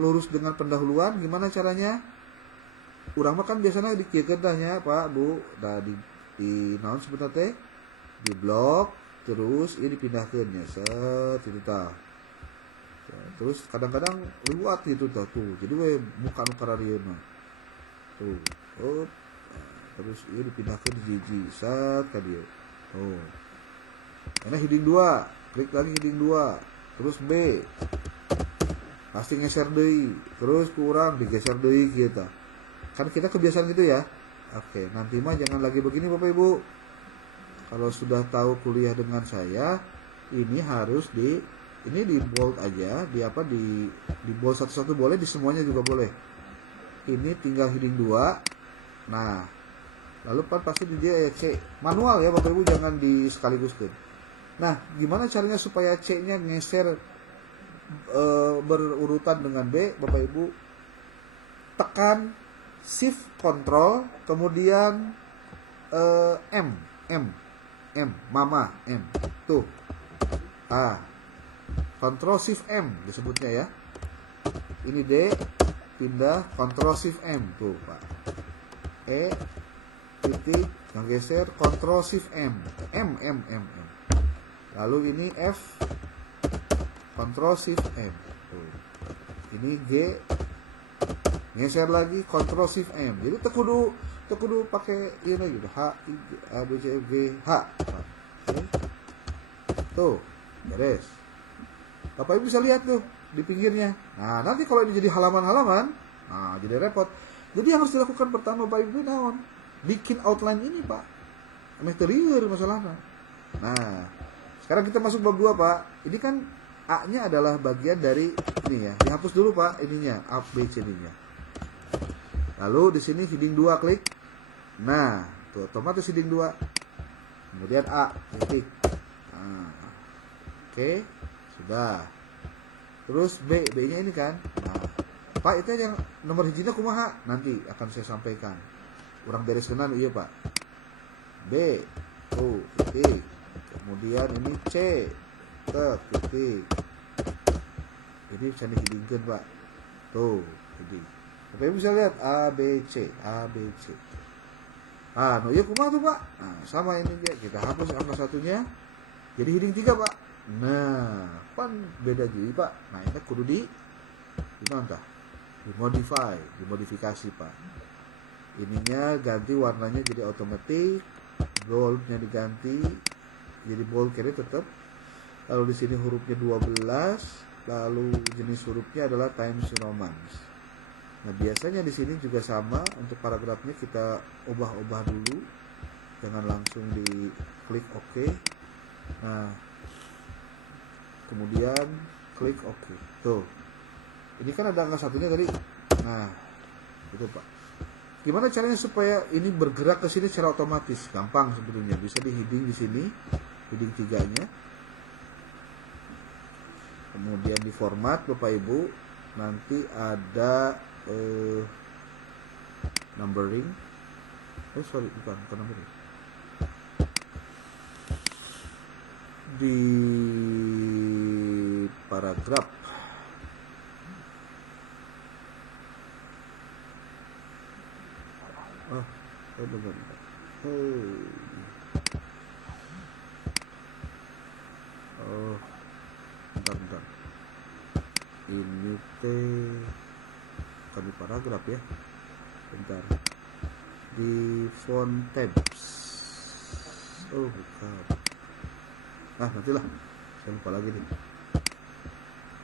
lurus dengan pendahuluan, gimana caranya? Urang mah kan biasanya dikiekeun nya Pak Bu, di naon sebentar teh, di blok, terus ini dipindahkeun nya set itu tah. Terus kadang-kadang liwat gitu tah tuh. Jadi we muka nu kararieun mah. Tuh. Terus ini dipindahkeun di hiji set ka dieu. Oh. Karena heading 2, klik lagi heading 2. Terus B, pasti ngeser deui, terus kurang digeser deui kita. Kan kita kebiasaan gitu ya. Oke, nanti mah jangan lagi begini Bapak Ibu. Kalau sudah tahu kuliah dengan saya, ini harus di bold aja, di bold satu-satu boleh, di semuanya juga boleh. Ini tinggal heading 2. Nah, lalu pasti dia C. Manual ya Bapak Ibu, jangan di sekaliguskan. Nah, gimana caranya supaya C-nya ngeser berurutan dengan B, Bapak Ibu? Tekan Shift Control, kemudian M, Mama, M. Tuh. Control Shift M disebutnya ya. Ini D, pindah Control Shift M, tuh Pak. E, titik, yang geser Control Shift M. M. Lalu ini F, Ctrl Shift M. Ini G, ngeser lagi Ctrl Shift M. Jadi tekudu pakai ini gitu. H, I, A, B, C, F, G, H. Oke. Tuh, beres. Bapak Ibu bisa lihat tuh di pinggirnya. Nah, nanti kalau ini jadi halaman-halaman, nah jadi repot. Jadi yang harus dilakukan pertama Bapak Ibu naon? Bikin outline ini, Pak. Emeh teu lieur masalahna. Nah, sekarang kita masuk bab 2 Pak. Ini kan A-nya adalah bagian dari ini ya. Dihapus dulu Pak ininya, A, B, C ininya. Lalu di sini heading 2 klik. Nah, tuh otomatis heading 2. Kemudian A, titik. Nah, oke, sudah. Terus B, B-nya ini kan. Nah, Pak itu yang nomor hijinya kumaha? Nanti akan saya sampaikan. Orang bereskenan iya Pak. B, tuh titik. Kemudian ini C, titik. Ini bisa dihidingkan Pak. Tuh, hiding. Bapak Ibu bisa lihat A, B, C, A, B, C. Ah, no iya kumaha tuh Pak. Nah, sama ini dia. Kita hapus angka satunya. Jadi hiding 3 Pak. Nah, kan beda jadi Pak. Nah, ini kudu gimana tah? Dimodifikasi Pak. Ininya ganti warnanya jadi otomatis, boldnya diganti jadi bold kiri tetap. Lalu di sini hurufnya 12, lalu jenis hurufnya adalah Times New Roman. Nah, biasanya di sini juga sama untuk paragrafnya kita ubah-ubah dulu. Jangan langsung diklik OK. Nah, kemudian klik OK. Tuh. Ini kan ada angka satunya tadi. Nah, itu Pak. Gimana caranya supaya ini bergerak ke sini secara otomatis? Gampang sebetulnya. Bisa dihiding di sini, hiding 3-nya. Kemudian di format Bapak Ibu, nanti ada numbering. Bukan numbering. Di paragraf bentar. Ini bukan di paragraf ya. Bentar. Di font tabs. Bukan. Nah, nantilah. Saya lupa lagi nih.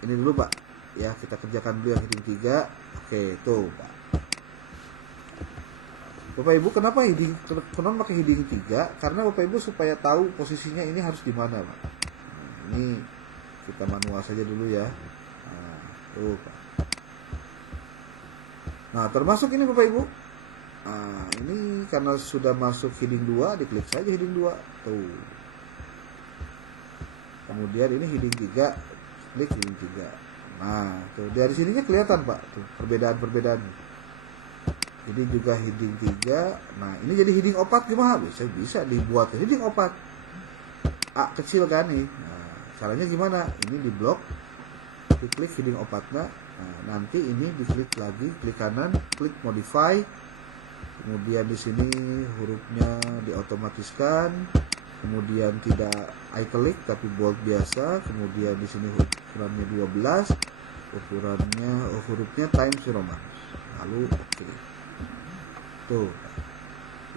Ini dulu Pak. Ya, kita kerjakan dulu yang heading 3. Oke, tuh Pak. Bapak Ibu, kenapa pakai heading 3? Karena Bapak Ibu supaya tahu posisinya ini harus di mana, Pak. Nah, ini kita manual saja dulu ya. Nah, tuh, Pak. Nah, termasuk ini Bapak Ibu. Nah, ini karena sudah masuk heading 2, diklik saja heading 2. Tuh. Kemudian ini heading 3, klik heading 3. Nah, tuh dari sininya kelihatan, Pak, tuh perbedaan-perbedaannya. Ini juga heading 3. Nah, ini jadi heading 4 gimana? Bisa dibuat heading 4. A kecil kan nih. Nah, caranya gimana? Ini di blok, diklik heading 4-nya. Nah, nanti ini diklik lagi, klik kanan, klik modify. Kemudian di sini hurufnya diotomatiskan. Kemudian tidak italic tapi bold biasa. Kemudian di sini ukurannya 12. Hurufnya Times New Roman. Lalu oke. Tuh.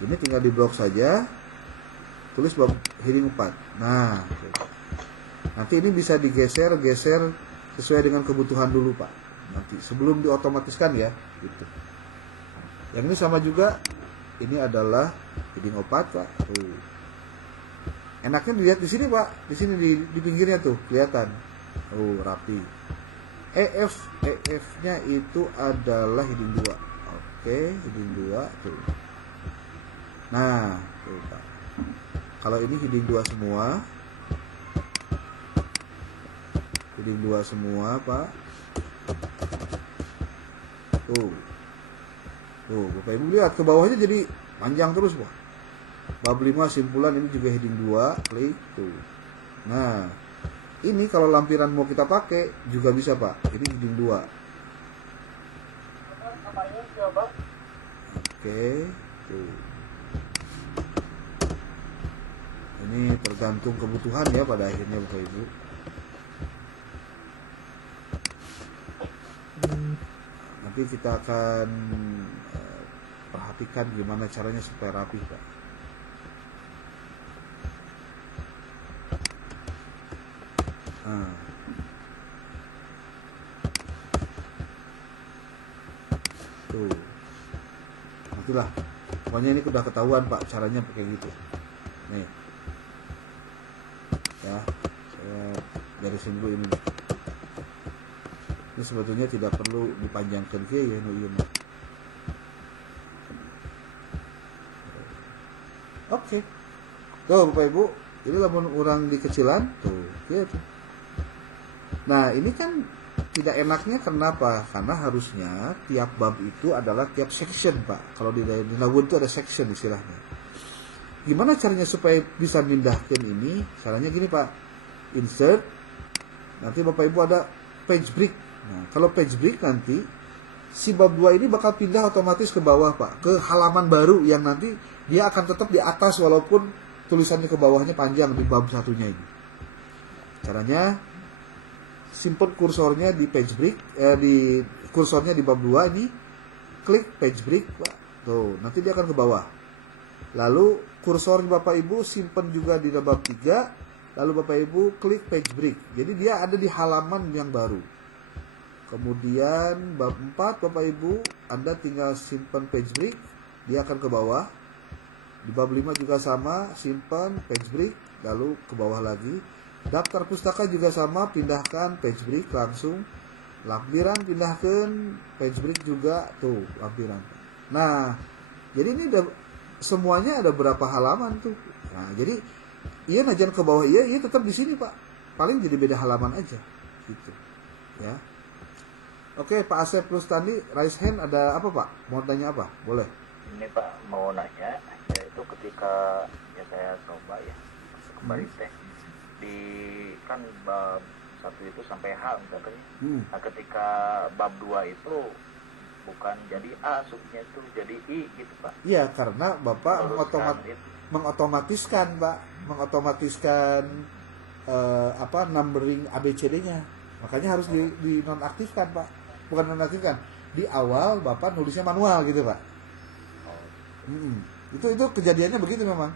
Ini tinggal di blok saja. Tulis heading 4. Nah, tuh. Nanti ini bisa digeser sesuai dengan kebutuhan dulu, Pak. Nanti sebelum diotomatiskan ya, gitu. Yang ini sama juga. Ini adalah heading 4, Pak. Tuh. Enaknya dilihat di sini, Pak. Di sini di pinggirnya tuh kelihatan. Oh, rapi. EF-nya itu adalah heading 2. Oke, heading 2 tuh. Nah, tuh Pak. Kalau ini heading 2 semua. Heading 2 semua, Pak. Tuh. Tuh, Bapak Ibu lihat ke bawahnya jadi panjang terus, Pak. Bab 5 simpulan ini juga heading 2, klik tuh. Nah, ini kalau lampiran mau kita pakai juga bisa, Pak. Ini heading 2. Oke, tuh. Ini tergantung kebutuhan ya pada akhirnya Bapak Ibu. Nanti kita akan perhatikan gimana caranya supaya rapi, Pak. Nah. Tuh. Itulah. Pokoknya ini udah ketahuan, Pak, caranya pakai gitu. Nih. Ya, saya garisin dulu ini. Ini sebetulnya tidak perlu dipanjangkan ke ya ini. Oke. Tuh, Bapak Ibu, ini lamun orang dikecilan tuh, ya tuh. Nah, ini kan tidak enaknya kenapa? Karena harusnya tiap bab itu adalah tiap section, Pak. Kalau di Nawun itu ada section istilahnya. Gimana caranya supaya bisa pindahkan ini? Caranya gini, Pak. Insert. Nanti Bapak Ibu ada page break. Nah, kalau page break nanti si bab 2 ini bakal pindah otomatis ke bawah, Pak. Ke halaman baru yang nanti dia akan tetap di atas walaupun tulisannya ke bawahnya panjang di bab satunya ini. Caranya simpen kursornya di page break, di kursornya di bab 2 ini, klik page break, Pak. Tuh, nanti dia akan ke bawah. Lalu kursor Bapak Ibu simpen juga di bab 3, lalu Bapak Ibu klik page break. Jadi dia ada di halaman yang baru. Kemudian bab 4 Bapak Ibu, Anda tinggal simpen page break, dia akan ke bawah. Di bab 5 juga sama, simpan page break, lalu ke bawah lagi. Daftar pustaka juga sama, pindahkan page break langsung. Lampiran pindahkan page break juga, tuh lampiran. Nah, jadi ini semuanya ada berapa halaman tuh. Nah, jadi iya najan ke bawah, iya tetap di sini, Pak. Paling jadi beda halaman aja gitu. Ya. Oke, Pak Asep Rustandi, raise hand, ada apa, Pak? Mau tanya apa? Boleh. Ini Pak mau nanya, yaitu ketika ya saya coba ya masuk kembali teh di kan bab 1 itu sampai H misalkan. Nah, ketika bab 2 itu bukan jadi A, subnya itu jadi I gitu, Pak. Iya, karena Bapak mengotomatiskan, Pak, numbering ABCD-nya. Makanya harus di nonaktifkan, Pak. Bukan nonaktifkan. Di awal Bapak nulisnya manual gitu, Pak. Itu kejadiannya begitu memang.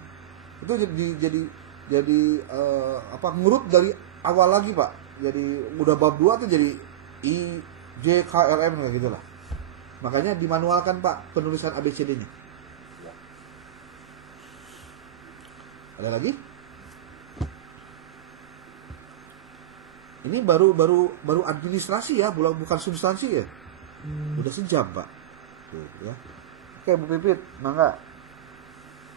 Itu jadi ngurut dari awal lagi, Pak. Jadi udah bab 2 tuh jadi I J K L M kayak gitulah. Makanya dimanualkan, Pak, penulisan ABCD-nya. Ada lagi? Ini baru administrasi ya, bukan substansi ya. Udah sejam, Pak. Tuh, ya. Oke, Bu Pipit, mangga.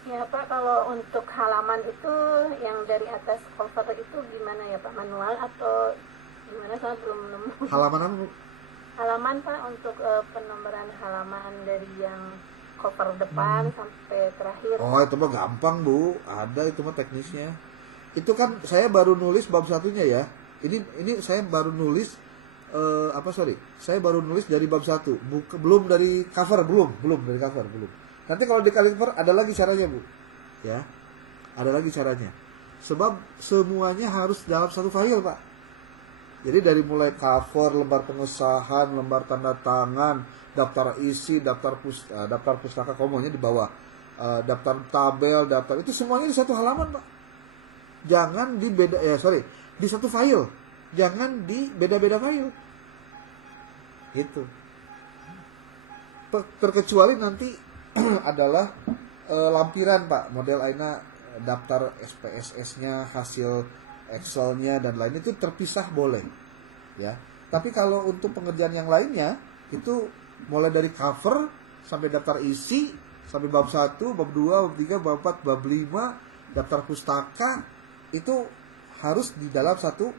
Ya Pak, kalau untuk halaman itu yang dari atas cover itu gimana ya Pak? Manual atau gimana? Saya belum nemu. Halaman apa, Bu? Halaman Pak, untuk penomoran halaman dari yang cover depan sampai terakhir. Oh, itu mah gampang, Bu. Ada itu mah teknisnya. Itu kan saya baru nulis bab satunya ya. Ini saya baru nulis saya baru nulis dari bab 1, belum dari cover, belum dari cover, belum. Nanti kalau di cover ada lagi caranya, Bu. Ya. Ada lagi caranya. Sebab semuanya harus dalam satu file, Pak. Jadi dari mulai cover, lembar pengesahan, lembar tanda tangan, daftar isi, daftar pustaka komonya di bawah. Daftar tabel, itu semuanya di satu halaman, Pak. Jangan di satu file. Jangan di beda-beda file. Gitu. Terkecuali nanti adalah lampiran, Pak, model aina daftar SPSS-nya, hasil Excel-nya dan lain itu terpisah boleh. Ya. Tapi kalau untuk pengerjaan yang lainnya itu mulai dari cover sampai daftar isi sampai bab 1, bab 2, bab 3, bab 4, bab 5, daftar pustaka itu harus di dalam satu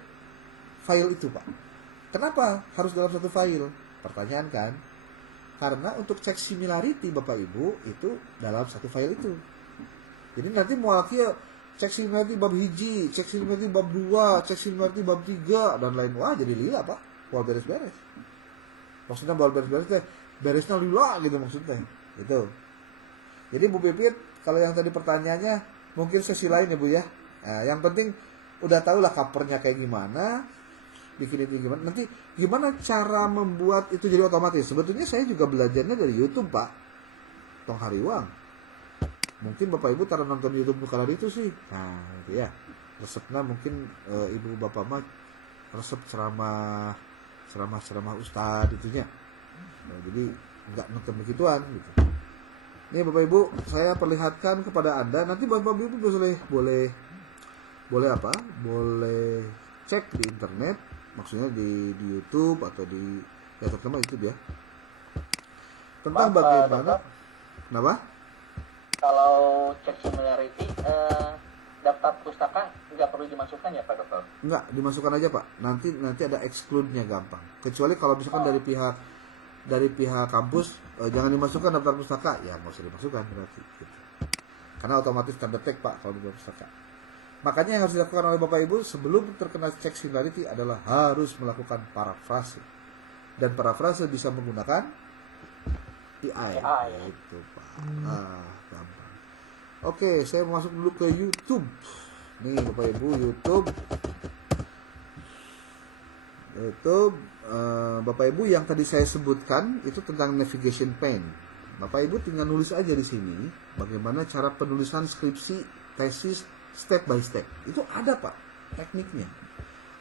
file itu, Pak. Kenapa harus dalam satu file? Pertanyaan kan? Karena untuk cek similarity Bapak Ibu itu dalam satu file itu. Jadi nanti mau cek similarity bab hiji, cek similarity bab 2, cek similarity bab 3 dan lain. Wah, jadi lila, Pak. Wah, beres-beres. Maksudnya beres-beres teh beresnya lila gitu maksudnya. Gitu. Jadi Bu Pipit, kalau yang tadi pertanyaannya mungkin sesi lain ya, Bu ya. Nah, yang penting udah tahu lah covernya kayak gimana, bikin itu gimana. Nanti gimana cara membuat itu jadi otomatis. Sebetulnya saya juga belajarnya dari YouTube, Pak. Tong Hariwang. Mungkin Bapak Ibu taruh nonton YouTube kala itu sih. Nah, itu ya. Resepnya mungkin Ibu Bapak mah resep ceramah ustad itunya. Nah, jadi enggak nonton begituan gitu. Ini Bapak Ibu, saya perlihatkan kepada Anda. Nanti Bapak Ibu boleh cek di internet, maksudnya di YouTube atau di ya terutama YouTube ya. Tentang bagaimana. Kenapa? Kalau cek similarity daftar pustaka nggak perlu dimasukkan ya Pak Dokter? Enggak, dimasukkan aja Pak. Nanti ada exclude-nya gampang. Kecuali kalau misalkan dari pihak kampus jangan dimasukkan daftar pustaka, ya nggak usah dimasukkan berarti. Gitu. Karena otomatis terdetek Pak kalau di pustaka. Makanya yang harus dilakukan oleh Bapak Ibu sebelum terkena cek singularity adalah harus melakukan parafrase. Dan parafrase bisa menggunakan AI. Itu Pak. Gampang. Oke, saya masuk dulu ke YouTube. Nih Bapak Ibu, YouTube, Bapak Ibu yang tadi saya sebutkan itu tentang navigation pen. Bapak Ibu tinggal nulis aja di sini bagaimana cara penulisan skripsi, tesis, step by step. Itu ada Pak tekniknya.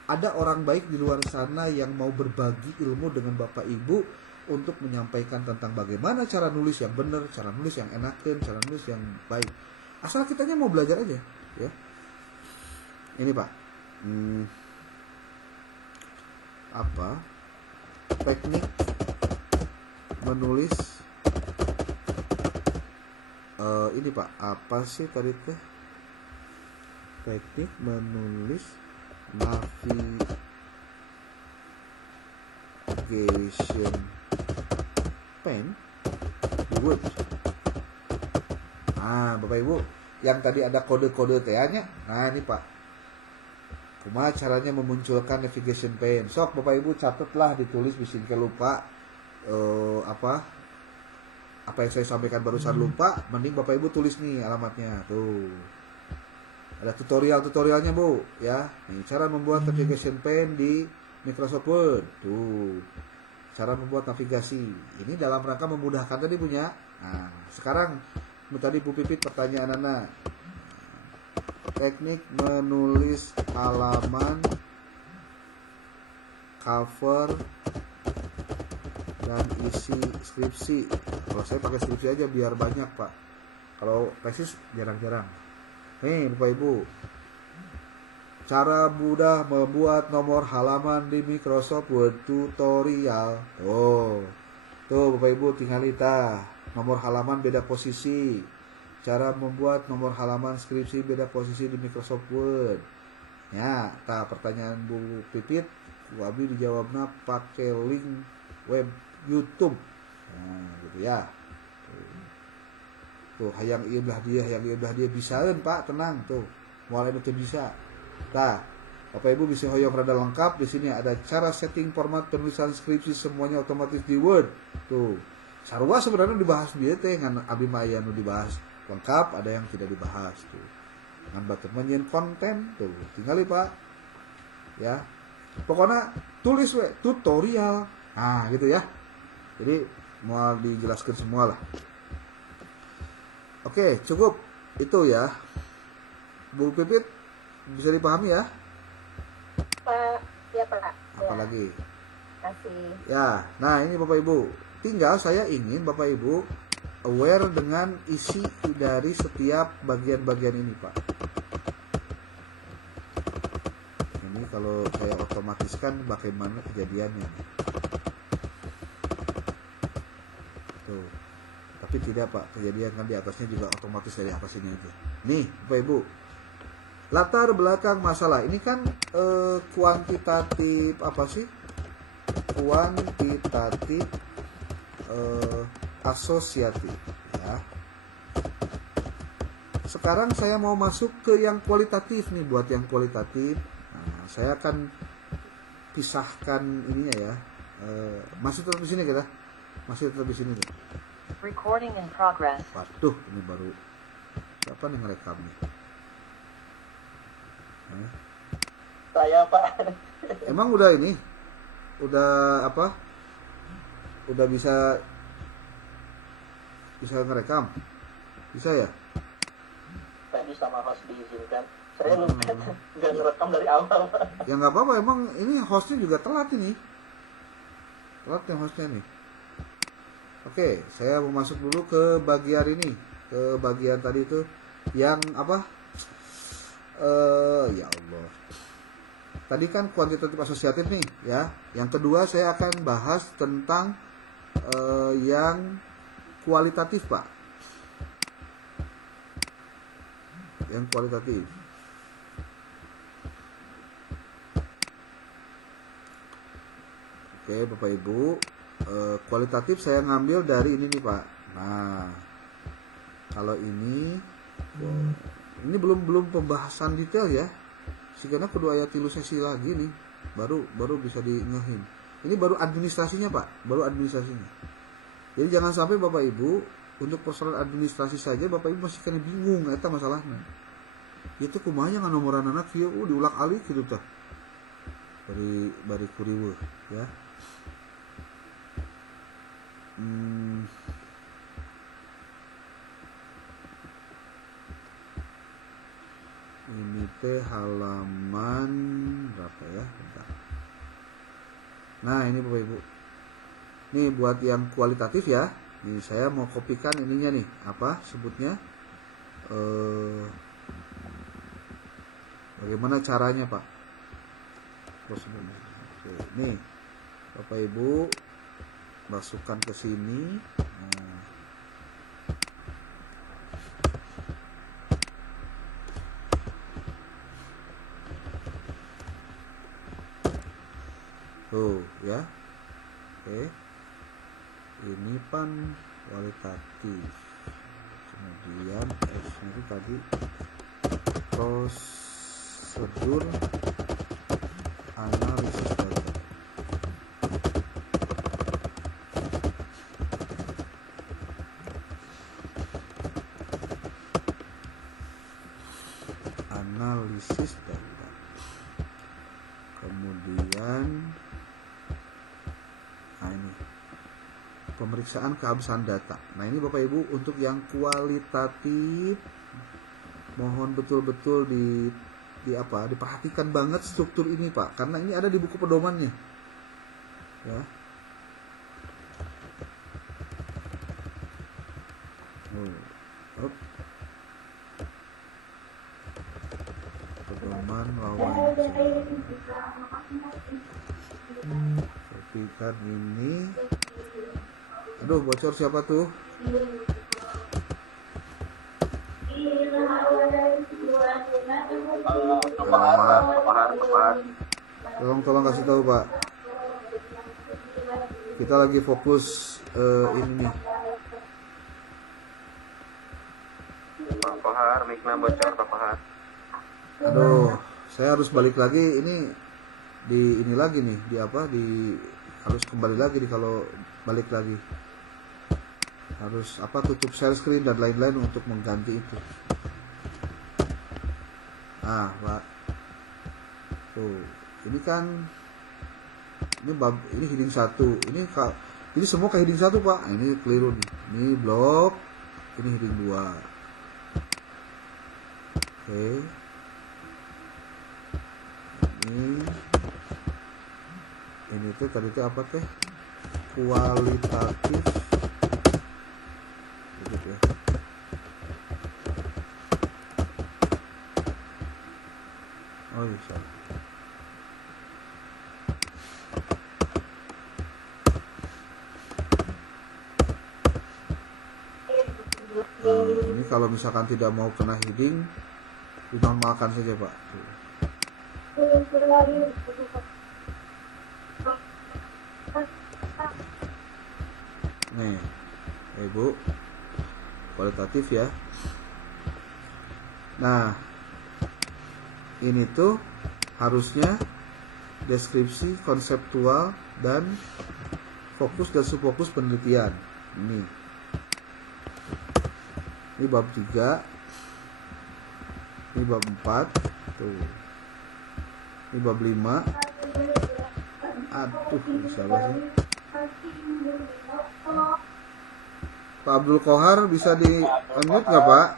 Ada orang baik di luar sana yang mau berbagi ilmu dengan Bapak Ibu untuk menyampaikan tentang bagaimana cara nulis yang benar, cara nulis yang enakan, cara nulis yang baik. Asal kitanya mau belajar aja, ya. Ini Pak, teknik menulis. Ini Pak, apa sih tadi teh? Teknik menulis navigation pen di Word. Bapak Ibu, yang tadi ada kode-kode TA-nya. Nah, ini Pak. Kumaha caranya memunculkan navigation pen. Sok Bapak Ibu catatlah, ditulis, bisin ke lupa. Apa yang saya sampaikan barusan lupa, mending Bapak Ibu tulis nih alamatnya. Tuh. Ada tutorialnya Bu, ya. Nih, cara membuat navigation pen di Microsoft Word. Tuh. Cara membuat navigasi. Ini dalam rangka memudahkan tadi punya. Nah, sekarang tadi Bu Pipit pertanyaan Nana. Teknik menulis halaman, cover, dan isi skripsi. Kalau saya pakai skripsi aja biar banyak Pak. Kalau tesis jarang-jarang. Nih Bapak Ibu, cara mudah membuat nomor halaman di Microsoft Word tutorial. Tuh Bapak Ibu tinggal lihat. Nomor halaman beda posisi. Cara membuat nomor halaman skripsi beda posisi di Microsoft Word. Ya, pertanyaan Bu Pipit, Bu Abi dijawabnya pakai link web YouTube. Nah, gitu ya. Tuh, hayang ieu belah dia bisaeun Pak, tenang tuh. Moal itu bisa. Bapak Ibu bisa hoyong rada lengkap. Di sini ada cara setting format penulisan skripsi semuanya otomatis di Word. Tuh. Sarua sebenarnya dibahas dia teh ngan abi mah aya nu dibahas lengkap, ada yang tidak dibahas tuh. Ngan batur menyin konten tuh. Tinggali Pak. Ya. Pokoknya tulis we tutorial. Nah, gitu ya. Jadi mau dijelaskan semua lah. Oke, cukup itu ya. Bu Pipit bisa dipahami ya? Pak, ya Pak. Apalagi? Kasih. Ya, nah ini Bapak Ibu. Tinggal saya ingin Bapak Ibu aware dengan isi dari setiap bagian-bagian ini Pak. Ini kalau saya otomatiskan bagaimana kejadiannya. Tuh. Tapi tidak Pak, kejadian kan di atasnya juga otomatis dari atas ini aja. Nih Bapak Ibu, latar belakang masalah ini kan kuantitatif apa sih? Kuantitatif asosiatif ya. Sekarang saya mau masuk ke yang kualitatif nih. Buat yang kualitatif, nah, saya akan pisahkan ininya ya. Masih tetap di sini kita. Masih tetap di sini tuh. Recording in progress. Waduh, ini baru siapa nih ngerekam nih? Saya Pak. Emang udah ini? Udah apa? Udah bisa ngerekam? Bisa ya? Tadi sama host diizinkan. Saya lupa nggak ngerekam dari awal. Ya nggak apa-apa, emang ini hostnya juga telat ini. Telat yang hostnya nih. Oke, saya mau masuk dulu ke bagian ini. Ke bagian tadi itu yang apa? Ya Allah. Tadi kan kuantitatif asosiatif nih ya. Yang kedua saya akan bahas tentang yang kualitatif Pak. Yang kualitatif. Oke Bapak Ibu, kualitatif saya ngambil dari ini nih Pak. Nah, kalau ini belum pembahasan detail ya. Karena kedua ayat tilu sesi lagi nih, baru bisa diengehin. Ini baru administrasinya Pak, baru administrasinya. Jadi jangan sampai Bapak Ibu untuk persoalan administrasi saja Bapak Ibu masih kena bingung eta masalahnya. Itu kumaha ngan nomoran anak kieu diulak-alik gitu tah. Bari kuriweuh ya. Ini teh halaman berapa ya? Bentar. Nah ini Bapak Ibu. Nih buat yang kualitatif ya. Nih saya mau kopikan ininya nih. Apa sebutnya? Bagaimana caranya Pak? Prosedurnya. Oke, nih Bapak Ibu masukkan ke sini. Nah. Tuh ya. Oke. Ini pan kualitatif. Kemudian S-nya itu tadi prosedur analisis data. Analisis data. Kemudian ini pemeriksaan keabsahan data. Nah ini Bapak Ibu untuk yang kualitatif mohon betul-betul diperhatikan banget struktur ini Pak, karena ini ada di buku pedomannya ya. Pedoman wawancara. Kopikan ini. Aduh bocor siapa tuh? Tolong kasih tahu Pak. Kita lagi fokus ini nih. Pak Kohar, mikna bocor Pak Kohar. Aduh, saya harus balik lagi ini lagi nih, harus kembali lagi kalau balik lagi. Harus tutup share screen dan lain-lain untuk mengganti itu. Nah, Pak. Tuh, ini kan ini heading 1. Ini semua ke heading 1, Pak. Nah, ini keliru nih. Ini blok, ini heading 2. Oke. Ini tuh tadi tuh apa teh? Kualitatif. Gitu ya. Oh iya. Ini kalau misalkan tidak mau kena heading, dinormalkan saja Pak. Nih, Ibu, kualitatif ya. Nah, ini tuh harusnya deskripsi konseptual dan fokus dan subfokus penelitian. Ini bab 3. Ini bab 4. Tuh. Ini bab 5. Aduh, bisa sih. Pak Abdul Kohar bisa di unmute nggak Pak?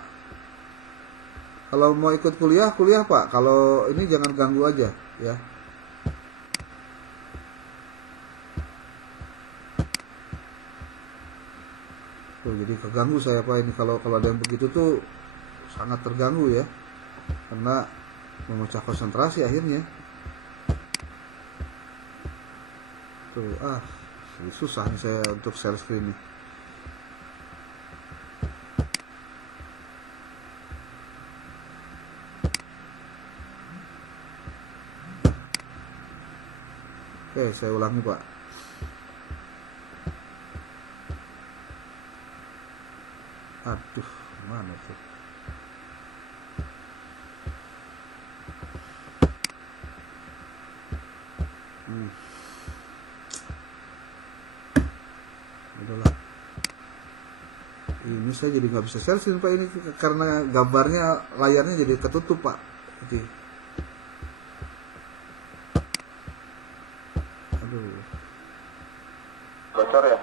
Kalau mau ikut kuliah Pak. Kalau ini jangan ganggu aja ya. Tuh, jadi keganggu saya Pak ini kalau ada yang begitu tuh sangat terganggu ya. Karena memecah konsentrasi akhirnya. Tuh, susah nih saya untuk share screen nih. Oke, saya ulangi Pak. Aduh, mana tuh? Udahlah. Ini saya jadi nggak bisa share Pak ini karena gambarnya layarnya jadi ketutup Pak. Oke. Aduh. Bocor ya?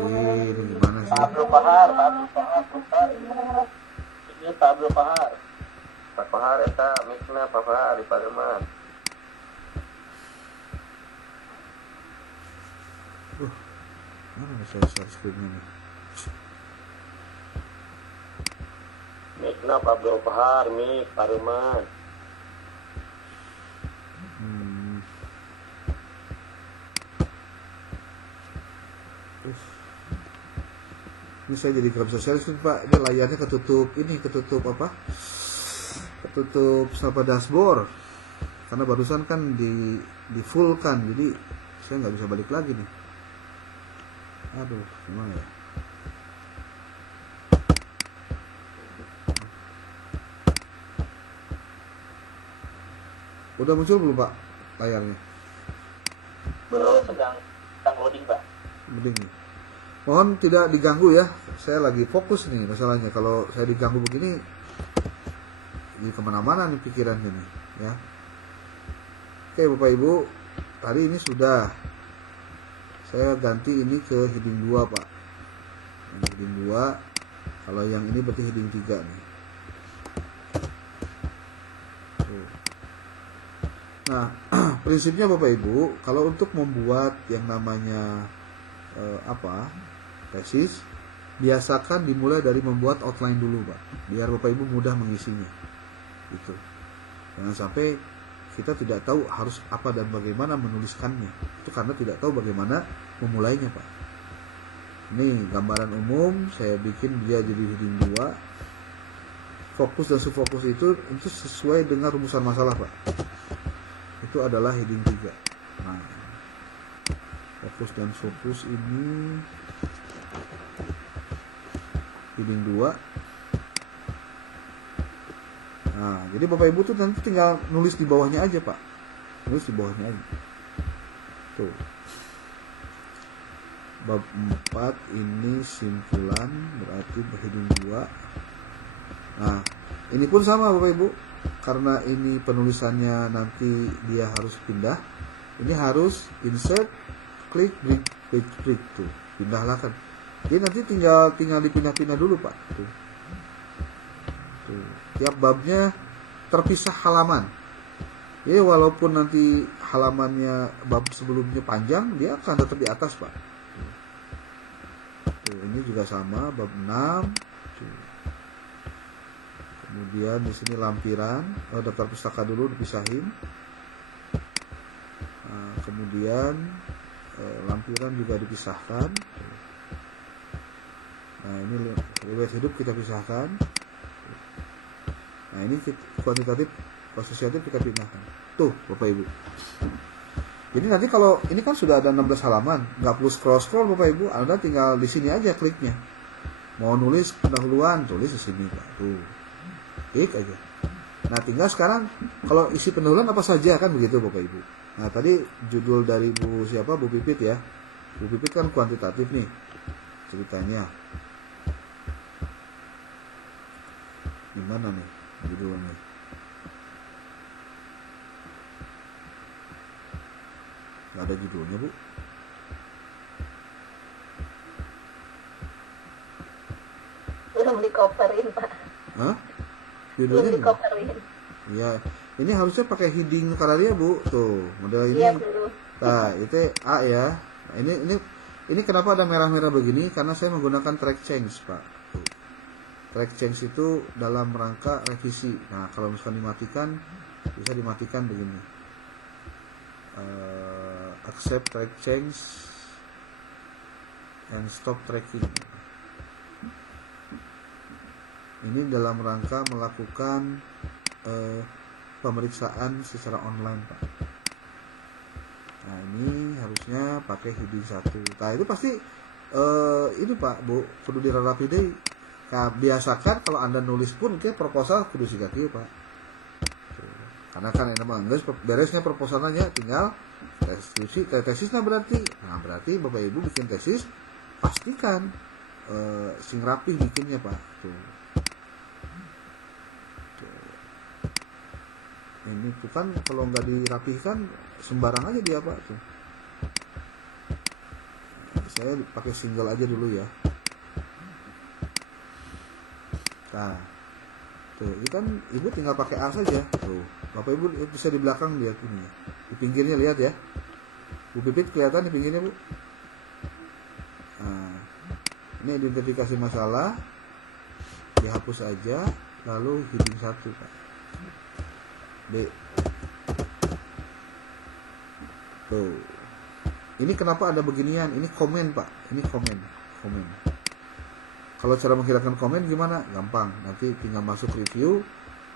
Ini gimana sih? Pak Abdul Bahar. Ini Pak Abdul Bahar. Pak Bahar eta mikna Pak Bahar di Pademan. Mana saya share screen-nya nih? Mikna Pak Abdul Bahar, mik Pademan. Ini saya jadi nggak bisa share screen Pak. Ini layarnya ketutup. Ini ketutup apa? Ketutup sama dashboard. Karena barusan kan di full kan, jadi saya nggak bisa balik lagi nih. Aduh, gimana ya? Udah muncul belum Pak layarnya? Belum, sedang loading Pak. Mending nih. Mohon tidak diganggu ya. Saya lagi fokus nih masalahnya. Kalau saya diganggu begini, ini kemana-mana nih pikirannya nih, ya. Oke Bapak Ibu, tadi ini sudah. Saya ganti ini ke heading 2 Pak. Ini heading 2. Kalau yang ini berarti heading 3 nih. Tuh. Nah, prinsipnya Bapak Ibu, kalau untuk membuat yang namanya tesis, biasakan dimulai dari membuat outline dulu Pak, biar Bapak Ibu mudah mengisinya. Gitu. Jangan sampai kita tidak tahu harus apa dan bagaimana menuliskannya. Itu karena tidak tahu bagaimana memulainya Pak. Ini gambaran umum, saya bikin dia jadi heading 2. Fokus dan subfokus itu sesuai dengan rumusan masalah Pak. Itu adalah heading 3. Nah, fokus dan fokus ini heading 2. Nah, jadi Bapak Ibu tuh nanti tinggal nulis di bawahnya aja Pak. Nulis di bawahnya aja. Tuh. Bab 4 ini simpulan, berarti heading 2. Nah, ini pun sama Bapak Ibu. Karena ini penulisannya nanti dia harus pindah. Ini harus insert, klik, break tuh. Pindahlah kan. Jadi nanti tinggal dipindah-pindah dulu Pak. Tuh. Tuh. Tiap babnya terpisah halaman. Jadi walaupun nanti halamannya bab sebelumnya panjang, dia akan tetap di atas Pak. Tuh, ini juga sama bab 6. Tuh. Kemudian di sini lampiran, daftar pustaka dulu dipisahin. Nah, kemudian lampiran juga dipisahkan. Nah, ini riwayat hidup kita pisahkan. Nah, ini kuantitatif, asosiatif kita pindahkan. Tuh, Bapak Ibu. Jadi nanti kalau ini kan sudah ada 16 halaman, nggak perlu scroll Bapak Ibu, Anda tinggal di sini aja kliknya. Mau nulis pendahuluan, tulis di sini Pak. Tuh. Klik aja. Nah, tinggal sekarang kalau isi pendahuluan apa saja kan begitu Bapak Ibu. Nah, tadi judul dari Bu Pipit ya. Bu Pipit kan kuantitatif nih ceritanya. Gimana nih judulnya? Gak ada judulnya Bu. Belum dikoperin Pak. Hah? Belum Judulnya dikoperin. Iya. Ini harusnya pakai heading Kararia Bu. Tuh, model ini. Iya belum. Nah, itu A ya. Nah, ini kenapa ada merah-merah begini? Karena saya menggunakan track change Pak. Tuh. Track change itu dalam rangka revisi. Nah, kalau misalkan dimatikan, bisa dimatikan begini. Accept track change and stop tracking. Ini dalam rangka melakukan pemeriksaan secara online Pak. Nah ini harusnya pakai heading 1. Nah itu pasti ini Pak Bu kudu dirarapi deui. Nah, biasakan kalau Anda nulis pun kayak proposal kudu siga kieu Pak. Karena kan ini mah geus beresnya proposalnya tinggal tesisnya berarti. Nah berarti Bapak Ibu bikin tesis pastikan sing rapih bikinnya Pak. Tuh. Ini tuh kan kalau nggak dirapihkan sembarang aja dia Pak tuh. Saya pakai single aja dulu ya. Nah, tuh ini kan Ibu tinggal pakai A saja. Tuh, Bapak Ibu bisa di belakang lihat ini. Di pinggirnya lihat ya. Bu Pipit kelihatan di pinggirnya Bu. Nah, ini identifikasi masalah. Dihapus aja, lalu heading 1 Pak. B. Tuh. Ini kenapa ada beginian? Ini komen Pak. Ini komen. Kalau cara menghilangkan komen gimana? Gampang. Nanti tinggal masuk review.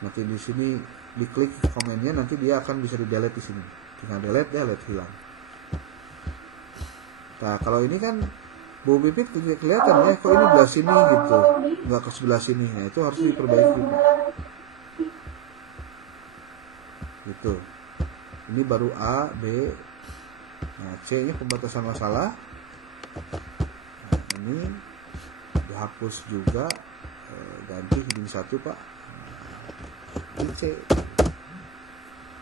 Nanti di sini diklik komennya. Nanti dia akan bisa di delete di sini. Tinggal delete hilang. Nah kalau ini kan Bu Pipit kelihatan ya. Kok ini belah sini gitu. Nggak ke sebelah sini. Nah itu harus diperbaiki Pak. Gitu. Ini baru A, B. Nah, C nya pembatasan masalah. Nah, ini dihapus juga, ganti heading 1 Pak. Ini C.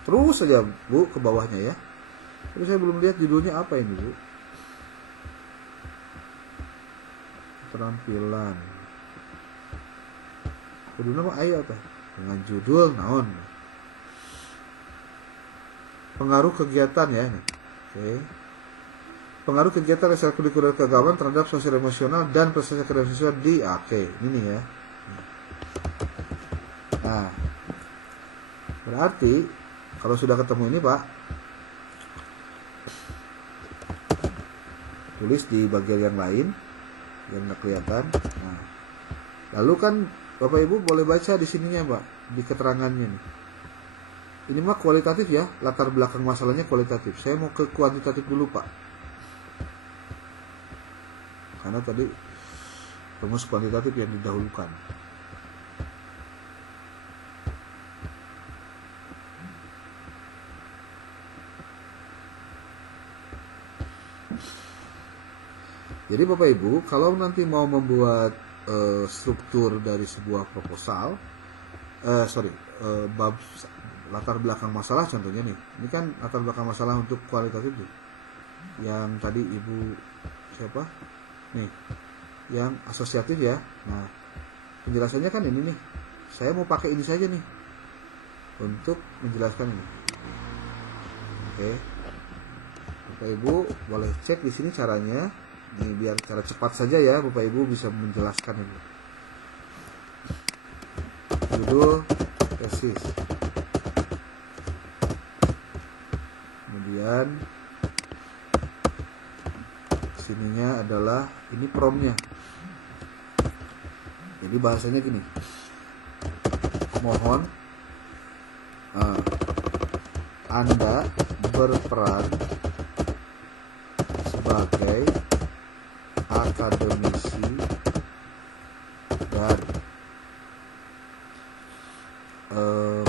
Terus saja Bu ke bawahnya ya. Tapi saya belum lihat judulnya apa ini Bu. Keterampilan. Judulnya apa? Ayo apa? Dengan judul naon. Pengaruh kegiatan ya. Oke. Pengaruh kegiatan ekstrakurikuler keagamaan terhadap sosial emosional dan prestasi akademik siswa di ini ya. Nah, berarti kalau sudah ketemu ini Pak, tulis di bagian yang lain yang nggak kelihatan. Nah, lalu kan Bapak Ibu boleh baca di sininya Pak, di keterangannya nih. Ini mah kualitatif ya, latar belakang masalahnya kualitatif. Saya mau ke kuantitatif dulu Pak. Karena tadi rumus kuantitatif yang didahulukan. Jadi Bapak Ibu, kalau nanti mau membuat struktur dari sebuah proposal, bab latar belakang masalah contohnya nih. Ini kan latar belakang masalah untuk kualitatif tuh. Yang tadi Ibu siapa? Nih. Yang asosiatif ya. Nah, penjelasannya kan ini nih. Saya mau pakai ini saja nih untuk menjelaskan ini. Oke. Bapak Ibu boleh cek di sini caranya. Nih biar cara cepat saja ya Bapak Ibu bisa menjelaskan ini. Judul tesis. Kemudian sininya adalah ini promnya. Jadi bahasanya gini. Mohon Anda berperan sebagai akademisi dan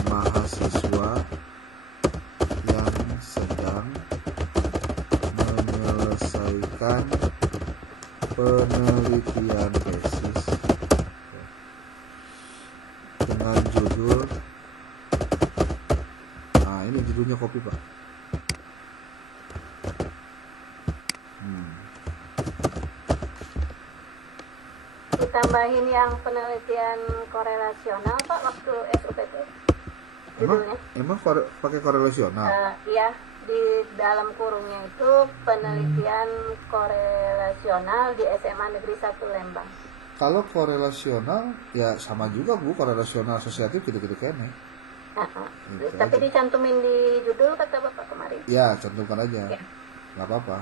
mahasiswa yang sedang menyelesaikan penelitian tesis dengan judul, nah ini judulnya copy Pak. Ditambahin yang penelitian korelasional Pak waktu SUPT judulnya. Emang pakai korelasional? Iya, di dalam kurungnya itu penelitian korelasional di SMA Negeri 1 Lembang. Kalau korelasional ya sama juga Bu, korelasional asosiatif gitu-gitu kene. Gitu Tapi aja. dicantumin di judul kata Bapak kemarin. Ya, cantumkan aja. Ya. Nggak apa-apa.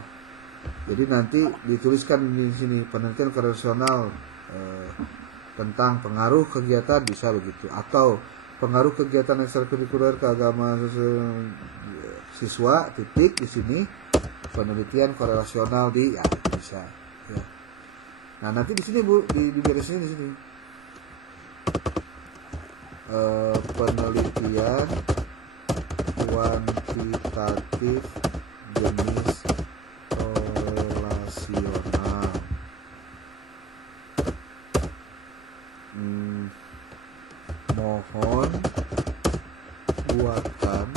Jadi nanti dituliskan di sini penelitian korelasional tentang pengaruh kegiatan bisa begitu, atau pengaruh kegiatan ekstrakurikuler keagamaan siswa titik di sini penelitian korelasional di ya bisa ya. Nah nanti di sini Bu di bagian sini di sini penelitian kuantitatif jenis korelasional. Mohon buatkan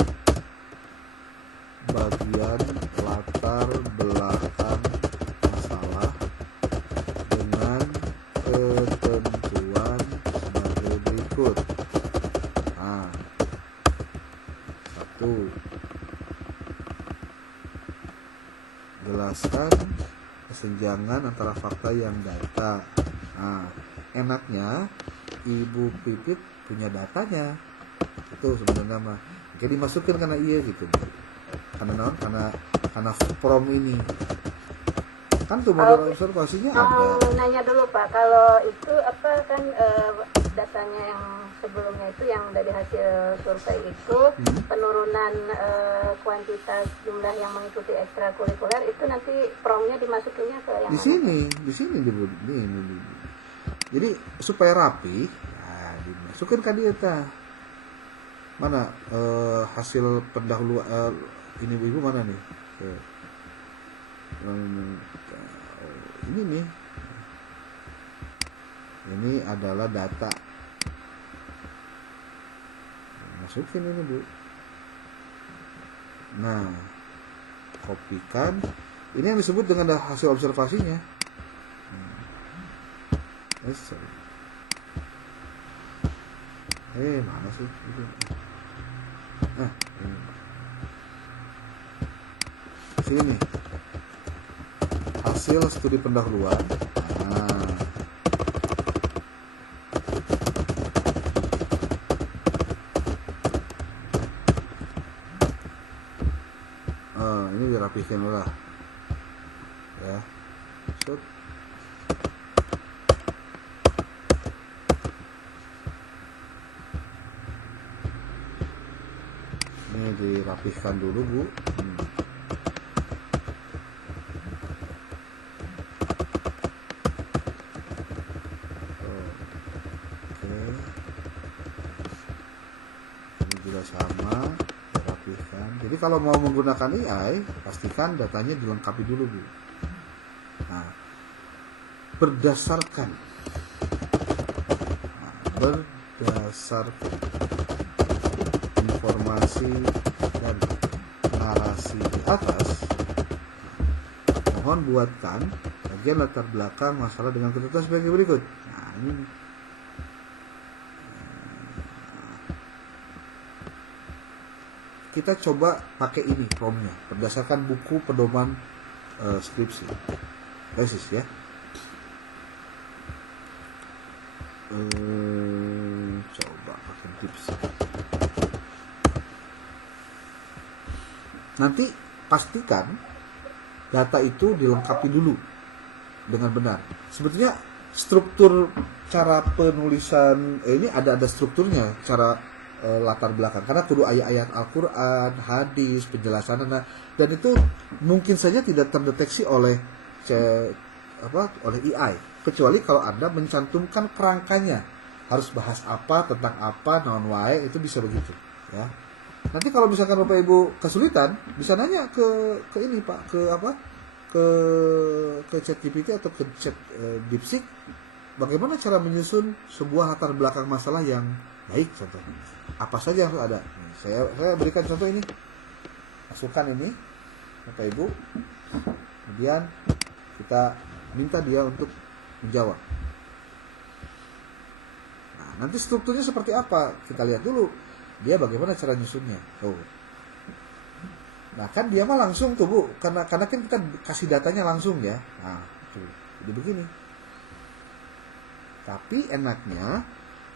bagian latar belakang masalah dengan ketentuan sebagai berikut. Nah, 1. Jelaskan kesenjangan antara fakta yang data. Nah, enaknya Ibu Pipit punya datanya. Itu sebenarnya mah. Jadi masukin karena iya gitu. Karena from ini. Kan tuh model observasinya ada. Nanya dulu Pak, kalau itu apa kan datanya yang sebelumnya itu yang dari hasil survei itu penurunan kuantitas jumlah yang mengikuti ekstrakurikuler itu nanti promnya dimasukinnya ke yang di sini ini. Jadi supaya rapi, nah, dimasukin ke dia ta. Mana hasil pendahuluan ini ibu mana nih? Ini nih. Ini adalah data. Masukin ini Bu. Nah, kopikan. Ini yang disebut dengan hasil observasinya. Sorry. Mana sih itu? Nah, ini. Sini nih. Hasil studi pendahuluan. Ini dirapikan dulu lah. Ya. Set. Ini dirapihkan dulu Bu. Ini juga sama, dirapihkan. Jadi kalau mau menggunakan AI, pastikan datanya dilengkapi dulu Bu. Nah, berdasarkan informasi dan narasi di atas, mohon buatkan bagian latar belakang masalah dengan ketentuan sebagai berikut. Nah, ini kita coba pakai ini promnya berdasarkan buku pedoman skripsi tesis ya. Coba pakai tips. Nanti pastikan data itu dilengkapi dulu dengan benar. Sebetulnya struktur cara penulisan ini ada strukturnya, cara latar belakang. Karena kudu ayat-ayat Al-Quran, hadis, penjelasan, dan itu mungkin saja tidak terdeteksi oleh oleh AI. Kecuali kalau Anda mencantumkan kerangkanya, harus bahas apa, tentang apa, non wae, itu bisa begitu, ya. Nanti kalau misalkan Bapak Ibu kesulitan, bisa nanya ke ini Pak, ke ChatGPT atau ke Chat DeepSeek, bagaimana cara menyusun sebuah latar belakang masalah yang baik contohnya. Apa saja yang harus ada. Saya berikan contoh ini. Masukkan ini Bapak Ibu. Kemudian kita minta dia untuk menjawab. Nah, nanti strukturnya seperti apa? Kita lihat dulu. Dia bagaimana cara nyusunnya. Nah kan dia mah langsung tuh Bu. Karena kan kita kasih datanya langsung ya. Nah tuh. Jadi begini. Tapi enaknya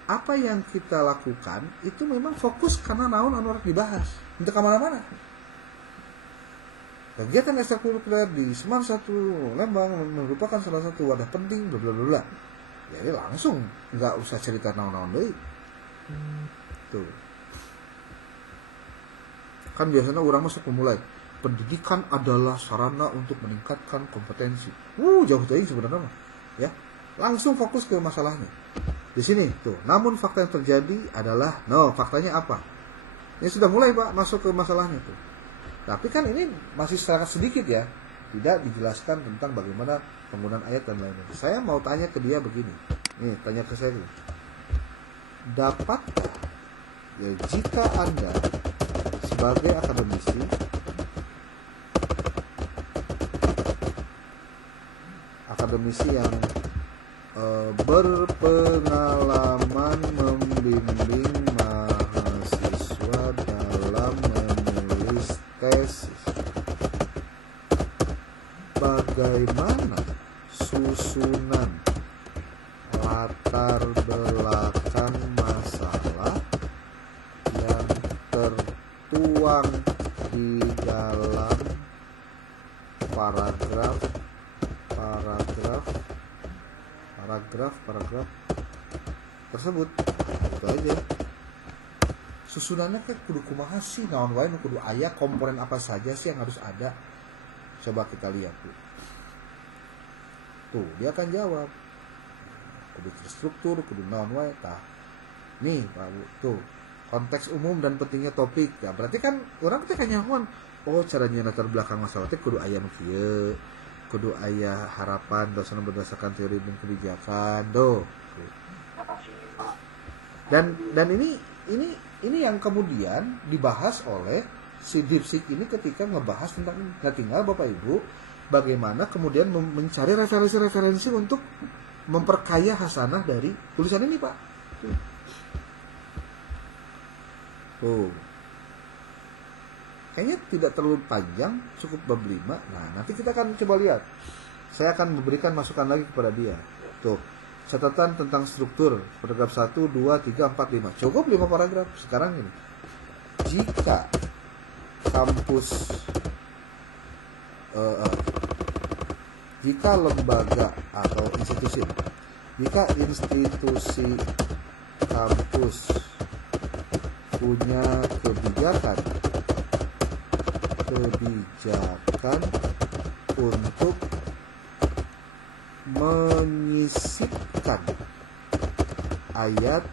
apa yang kita lakukan itu memang fokus karena naon anu dibahas. Untuk kemana-mana. Kegiatan ekstrakurikuler di Seman 1 Lembang merupakan salah satu wadah penting bla bla bla. Jadi langsung nggak usah cerita naon-naon deui. Tuh. Kan biasanya orang masuk memulai pendidikan adalah sarana untuk meningkatkan kompetensi. Jauh dari sebenarnya mah. Ya, langsung fokus ke masalahnya. Di sini tuh. Namun fakta yang terjadi adalah, faktanya apa? Ini sudah mulai Pak masuk ke masalahnya tuh. Tapi kan ini masih sangat sedikit ya, tidak dijelaskan tentang bagaimana penggunaan ayat dan lain-lain. Saya mau tanya ke dia begini. Nih, tanya ke saya dulu. Dapatkah ya jika Anda sebagai akademisi yang berpengalaman membimbing mahasiswa dalam menulis tesis, bagaimana susunan latar belakang masalah yang tertuang di dalam paragraf tersebut? Itu aja. Susunannya kayak kudu kumaha sih, naon wae nu kudu aya, komponen apa saja sih yang harus ada? Coba kita lihat tuh. Tuh, dia akan jawab. Kudu terstruktur, kudu naon wae tah. Nih, Pak, tuh. Konteks umum dan pentingnya topik. Ya, berarti kan orang teh kanyahoan, caranya latar belakang masalah teh kudu aya nu kieu. Kudu aya harapan dosen berdasarkan teori dan kebijakan dan ini yang kemudian dibahas oleh si Dipsik ini ketika ngebahas tentang tinggal Bapak Ibu bagaimana kemudian mencari referensi-referensi untuk memperkaya hasanah dari tulisan ini Pak. Kayaknya tidak terlalu panjang, cukup bab 5. Nah, nanti kita akan coba lihat. Saya akan memberikan masukan lagi kepada dia. Tuh, catatan tentang struktur, paragraf 1, 2, 3, 4, 5. Cukup 5 paragraf. Sekarang ini. Jika kampus jika lembaga atau institusi kampus punya kebijakan untuk menyisipkan ayat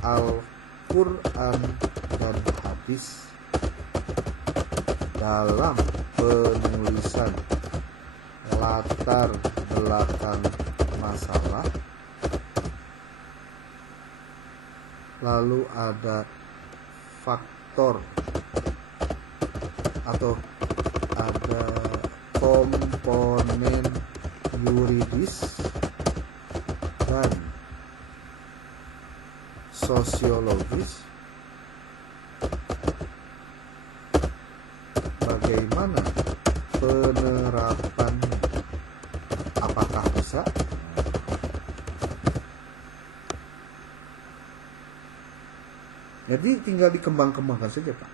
Al-Quran dan hadis dalam penulisan latar belakang masalah, lalu ada faktor atau ada komponen yuridis dan sosiologis, bagaimana penerapannya, apakah bisa? Jadi tinggal dikembang-kembangkan saja Pak.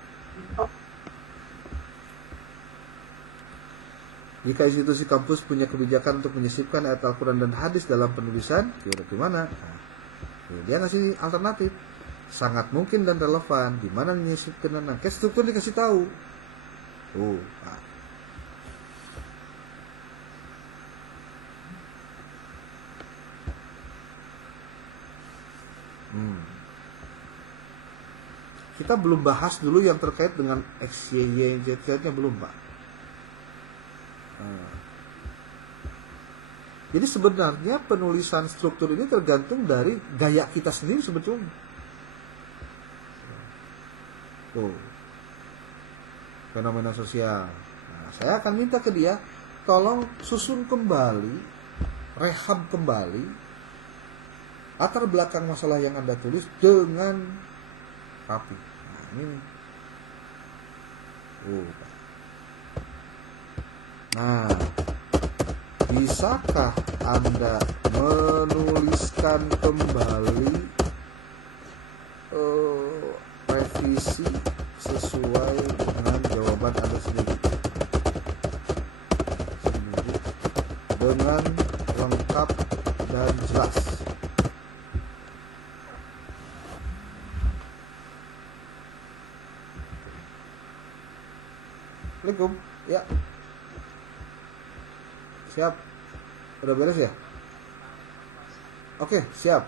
Jika institusi kampus punya kebijakan untuk menyisipkan ayat Al-Quran dan hadis dalam penulisan, gimana? Nah, dia ngasih alternatif. Sangat mungkin dan relevan. Di mana menyisipkan? Nah, kayak struktur dikasih tahu. Nah. Kita belum bahas dulu yang terkait dengan X, Y, Y, Z-nya belum Pak. Jadi sebenarnya penulisan struktur ini tergantung dari gaya kita sendiri sebetulnya. Fenomena sosial. Nah, saya akan minta ke dia, tolong susun kembali, rehab kembali latar belakang masalah yang Anda tulis dengan rapi. Nah, ini. Nah, bisakah Anda menuliskan kembali revisi sesuai dengan jawaban Anda sendiri dengan lengkap dan jelas? Assalamualaikum. Ya. Siap. Udah beres ya? Oke, siap.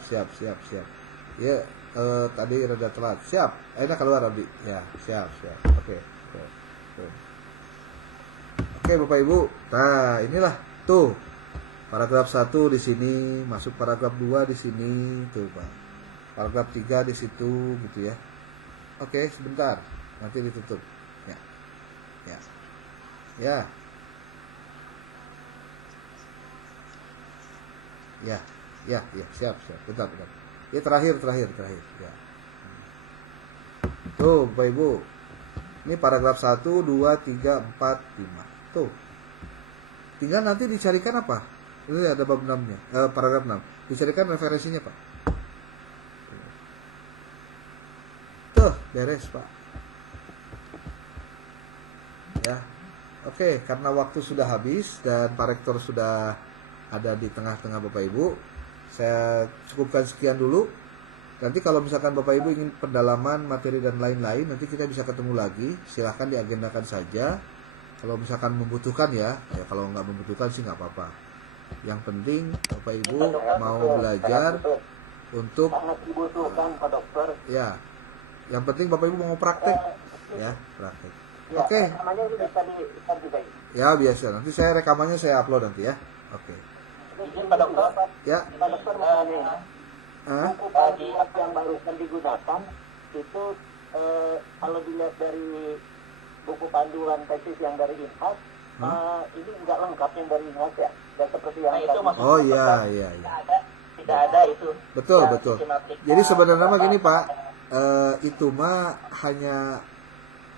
Ya, tadi rada telat. Siap. Akhirnya keluar Abdi. Ya, siap. Oke. Oke, Bapak Ibu. Nah, inilah tuh. Paragraf 1 di sini, masuk paragraf 2 di sini, tuh, Pak. Paragraf 3 di situ gitu ya. Oke, sebentar. Nanti ditutup. Ya, siap. Bentar. Ya, terakhir. Ya. Tuh, Bapak Ibu. Ini paragraf 1, 2, 3, 4, 5. Tuh. Tinggal nanti dicarikan apa? Ini ada bab 6-nya. Paragraf 6. Dicarikan referensinya, Pak. Tuh, beres, Pak. Ya. Oke, karena waktu sudah habis dan Pak Rektor sudah ada di tengah-tengah Bapak Ibu, saya cukupkan sekian dulu. Nanti kalau misalkan Bapak Ibu ingin pendalaman materi dan lain-lain, nanti kita bisa ketemu lagi. Silahkan diagendakan saja. Kalau misalkan membutuhkan ya kalau nggak membutuhkan sih nggak apa-apa. Yang penting Bapak Ibu mau belajar untuk sangat dibutuhkan Pak Dokter. Ya, yang penting Bapak Ibu mau praktek ya, praktek. Ya, Oke. Rekamannya ini bisa di-share juga. Ya biasa. Nanti saya rekamannya saya upload nanti ya. Oke. Izin Pak Dokter. Ya. Pak Dokter mau tanya. Hah? Buku panduan yang barusan digunakan itu kalau dilihat dari buku panduan tesis yang dari INHAS, ini nggak lengkap yang dari INHAS ya. Nggak seperti yang itu maksudnya. Oh iya. Tidak ada itu. Betul. Sistematika. Jadi sebenarnya mah gini Pak, itu mah hanya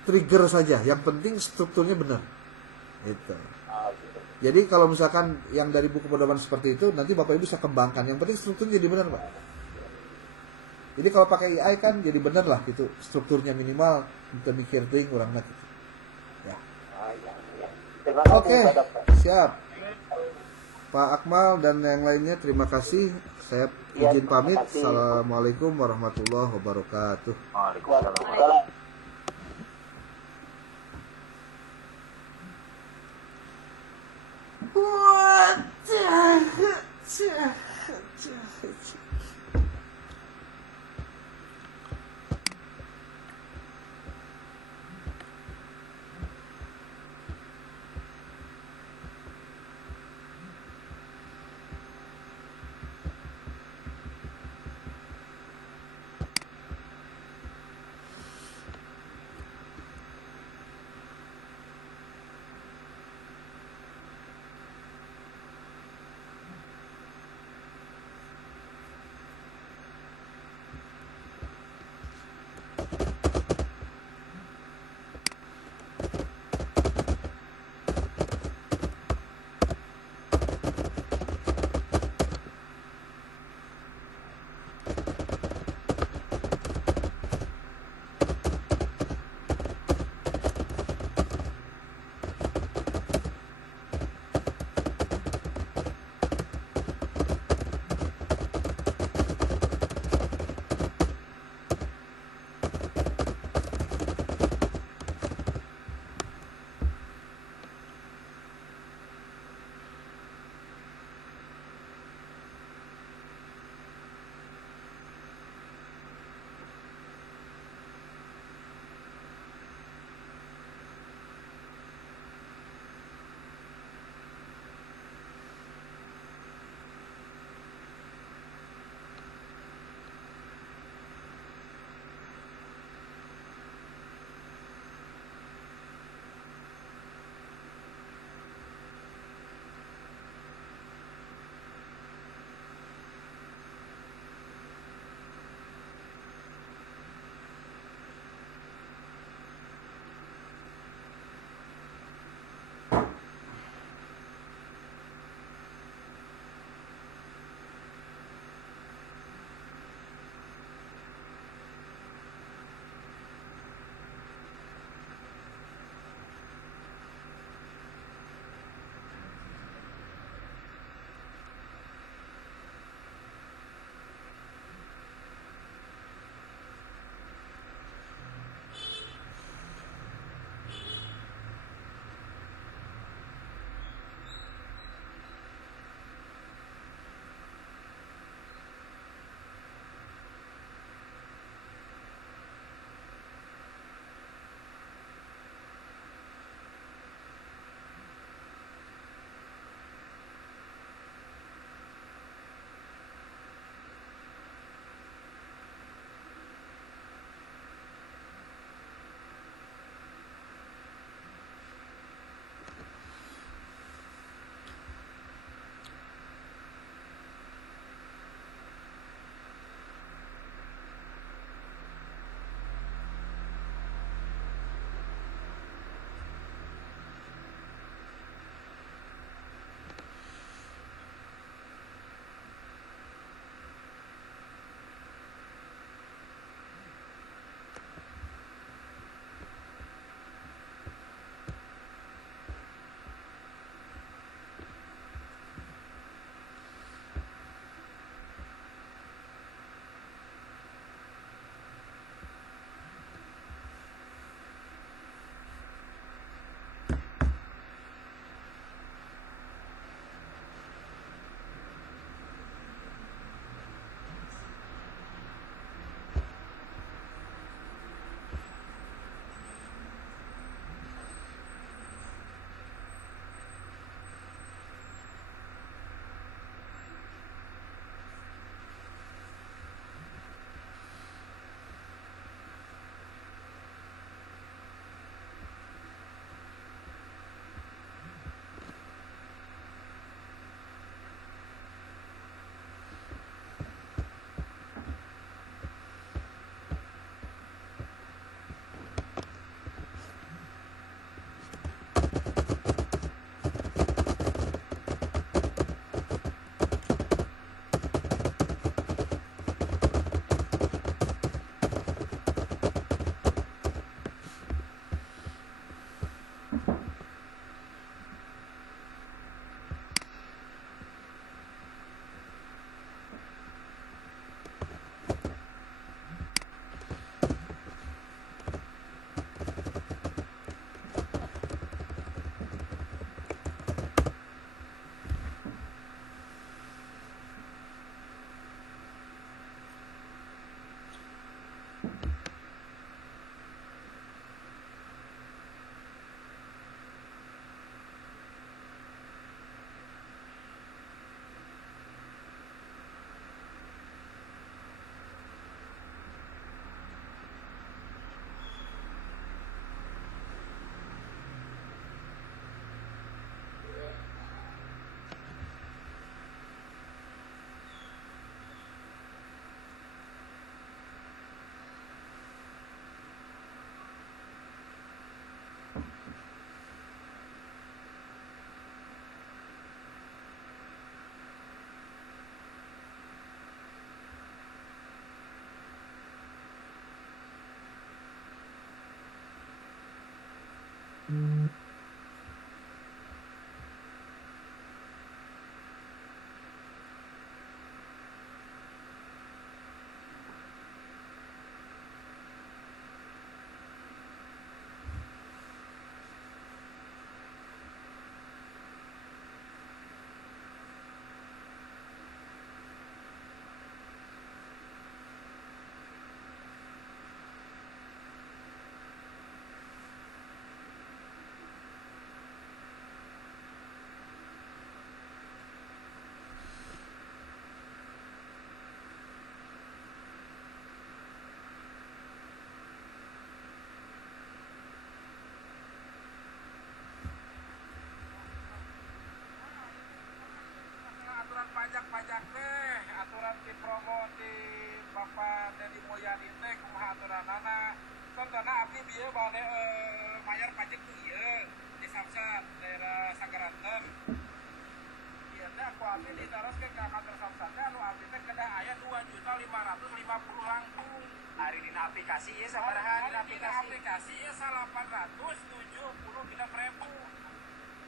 trigger saja. Yang penting strukturnya benar. Itu. Jadi kalau misalkan yang dari buku pedoman seperti itu, nanti Bapak Ibu bisa kembangkan. Yang penting strukturnya jadi benar, Pak. Jadi kalau pakai AI kan jadi benar lah gitu. Strukturnya minimal, kita mikir ting kurang gitu. Ya. Terima kasih, Oke, Pak Dokter. siap. Pak Akmal dan yang lainnya terima kasih. Saya izin pamit. Assalamualaikum warahmatullahi wabarakatuh. Waalaikumsalam. pajak teh aturan di promo di Bapak Dedi Mulyadi teh kumaha aturanana contohna abdi bieu bade mayar pajak tuh ieu di Samsat daerah Sagaranten ieu teh aku abdi diteruskeun ka kantor Samsat anu abdi teh kedah aya 2.550.000 langkung hari dina aplikasi ieu sabaraha dina aplikasi ieu 870.000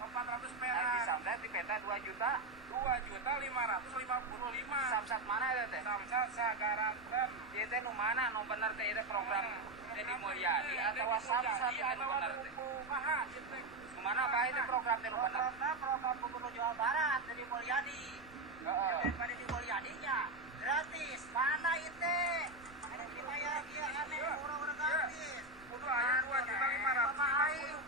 400 perak di Samsat di peta 2.550.000 Samsat mana itu teh? Samsat Sagaranten ieu teh nu mana nu bener teh ieu program Dedi Mulyadi atau Samsat teh nu bener teh kumaha ieu teh nu mana bae teh program teh nu bener program Gubernur Jawa Barat Dedi Mulyadi heeh Dedi Mulyadi nya gratis mana ieu teh ada dibayar ieu aneh urang-urang gratis kudu aya 2.550.000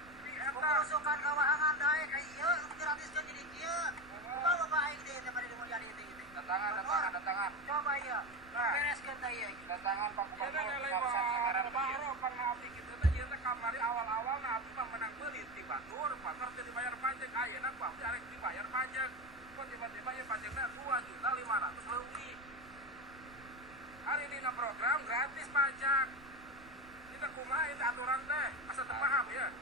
urusan keuangan dae ka ieu gratiskeun jadi kieu kumaha bae gede teh Dedi Mulyadi teh datangan coba ieu bereskeun teh ieu datangan Pak Gubernur Samsat Sagaranten baru pernah abdi kitu teh ieu teh kamari awal-awalna abdi mah menang beulit di Batur pasar teh dibayar pajak ayeuna ku abdi arek dibayar pajak kok tiba-tiba ieu pajakna 2.500.000 hari dina program gratis pajak kita kumaha ieu aturan teh asa teu paham ya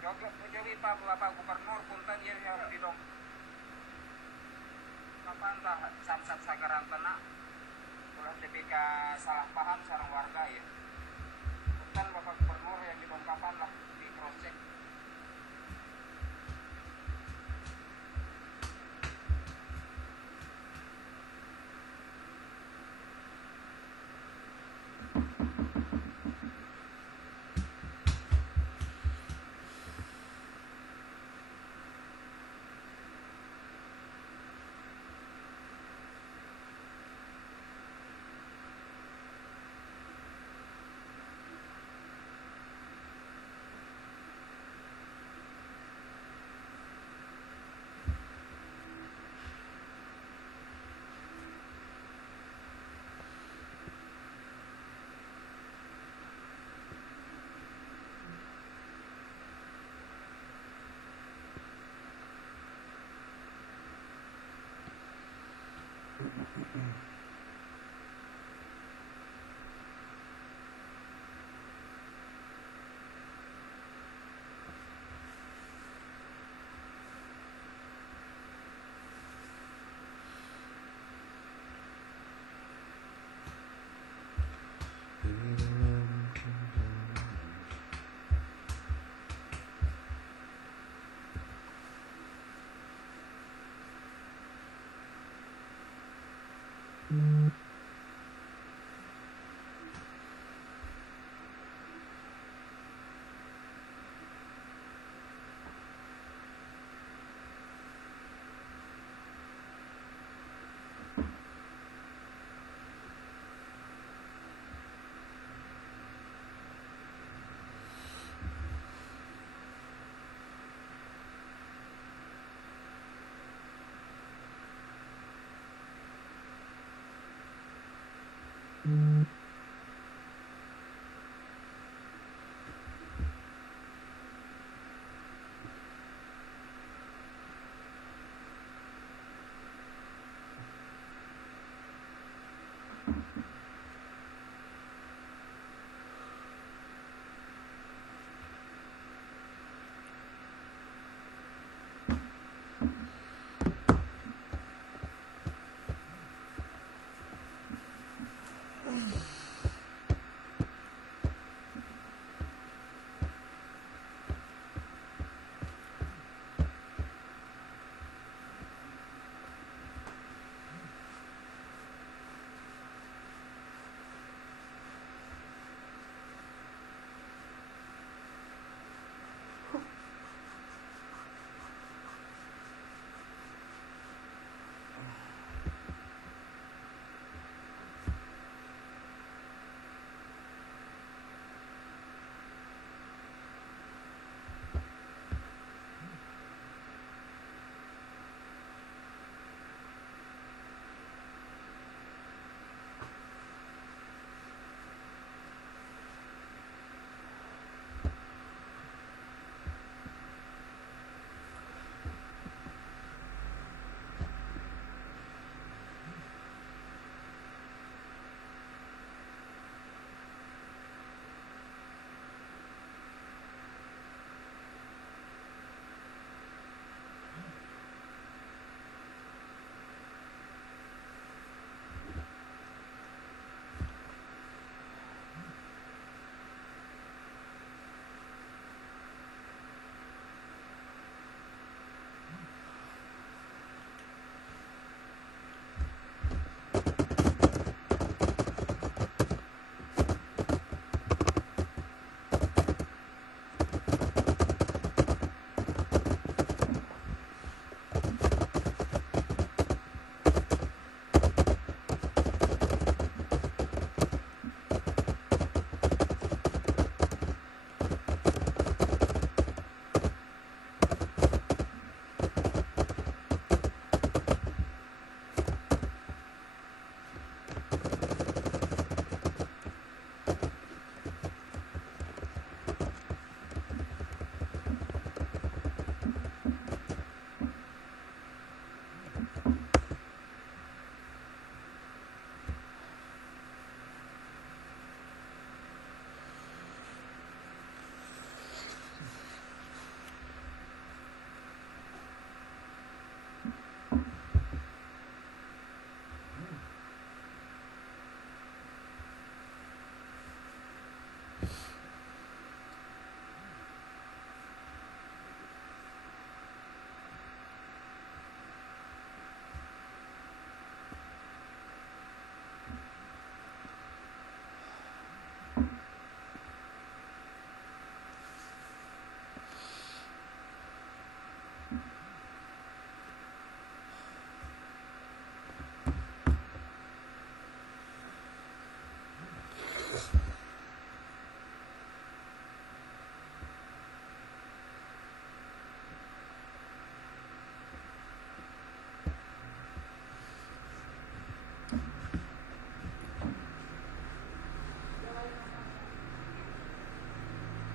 Joglok menjadi Bapak Gubernur punten ieu yang didong kapan tah Samsat Sagaranten ulah TPK salah paham sareng warga ya punten Bapak Gubernur yang didong kapan lah di cross check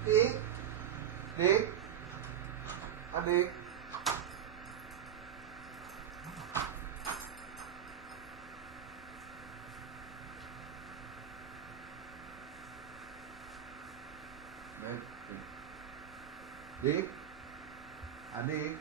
Dik, dik, adik. Dik, adik.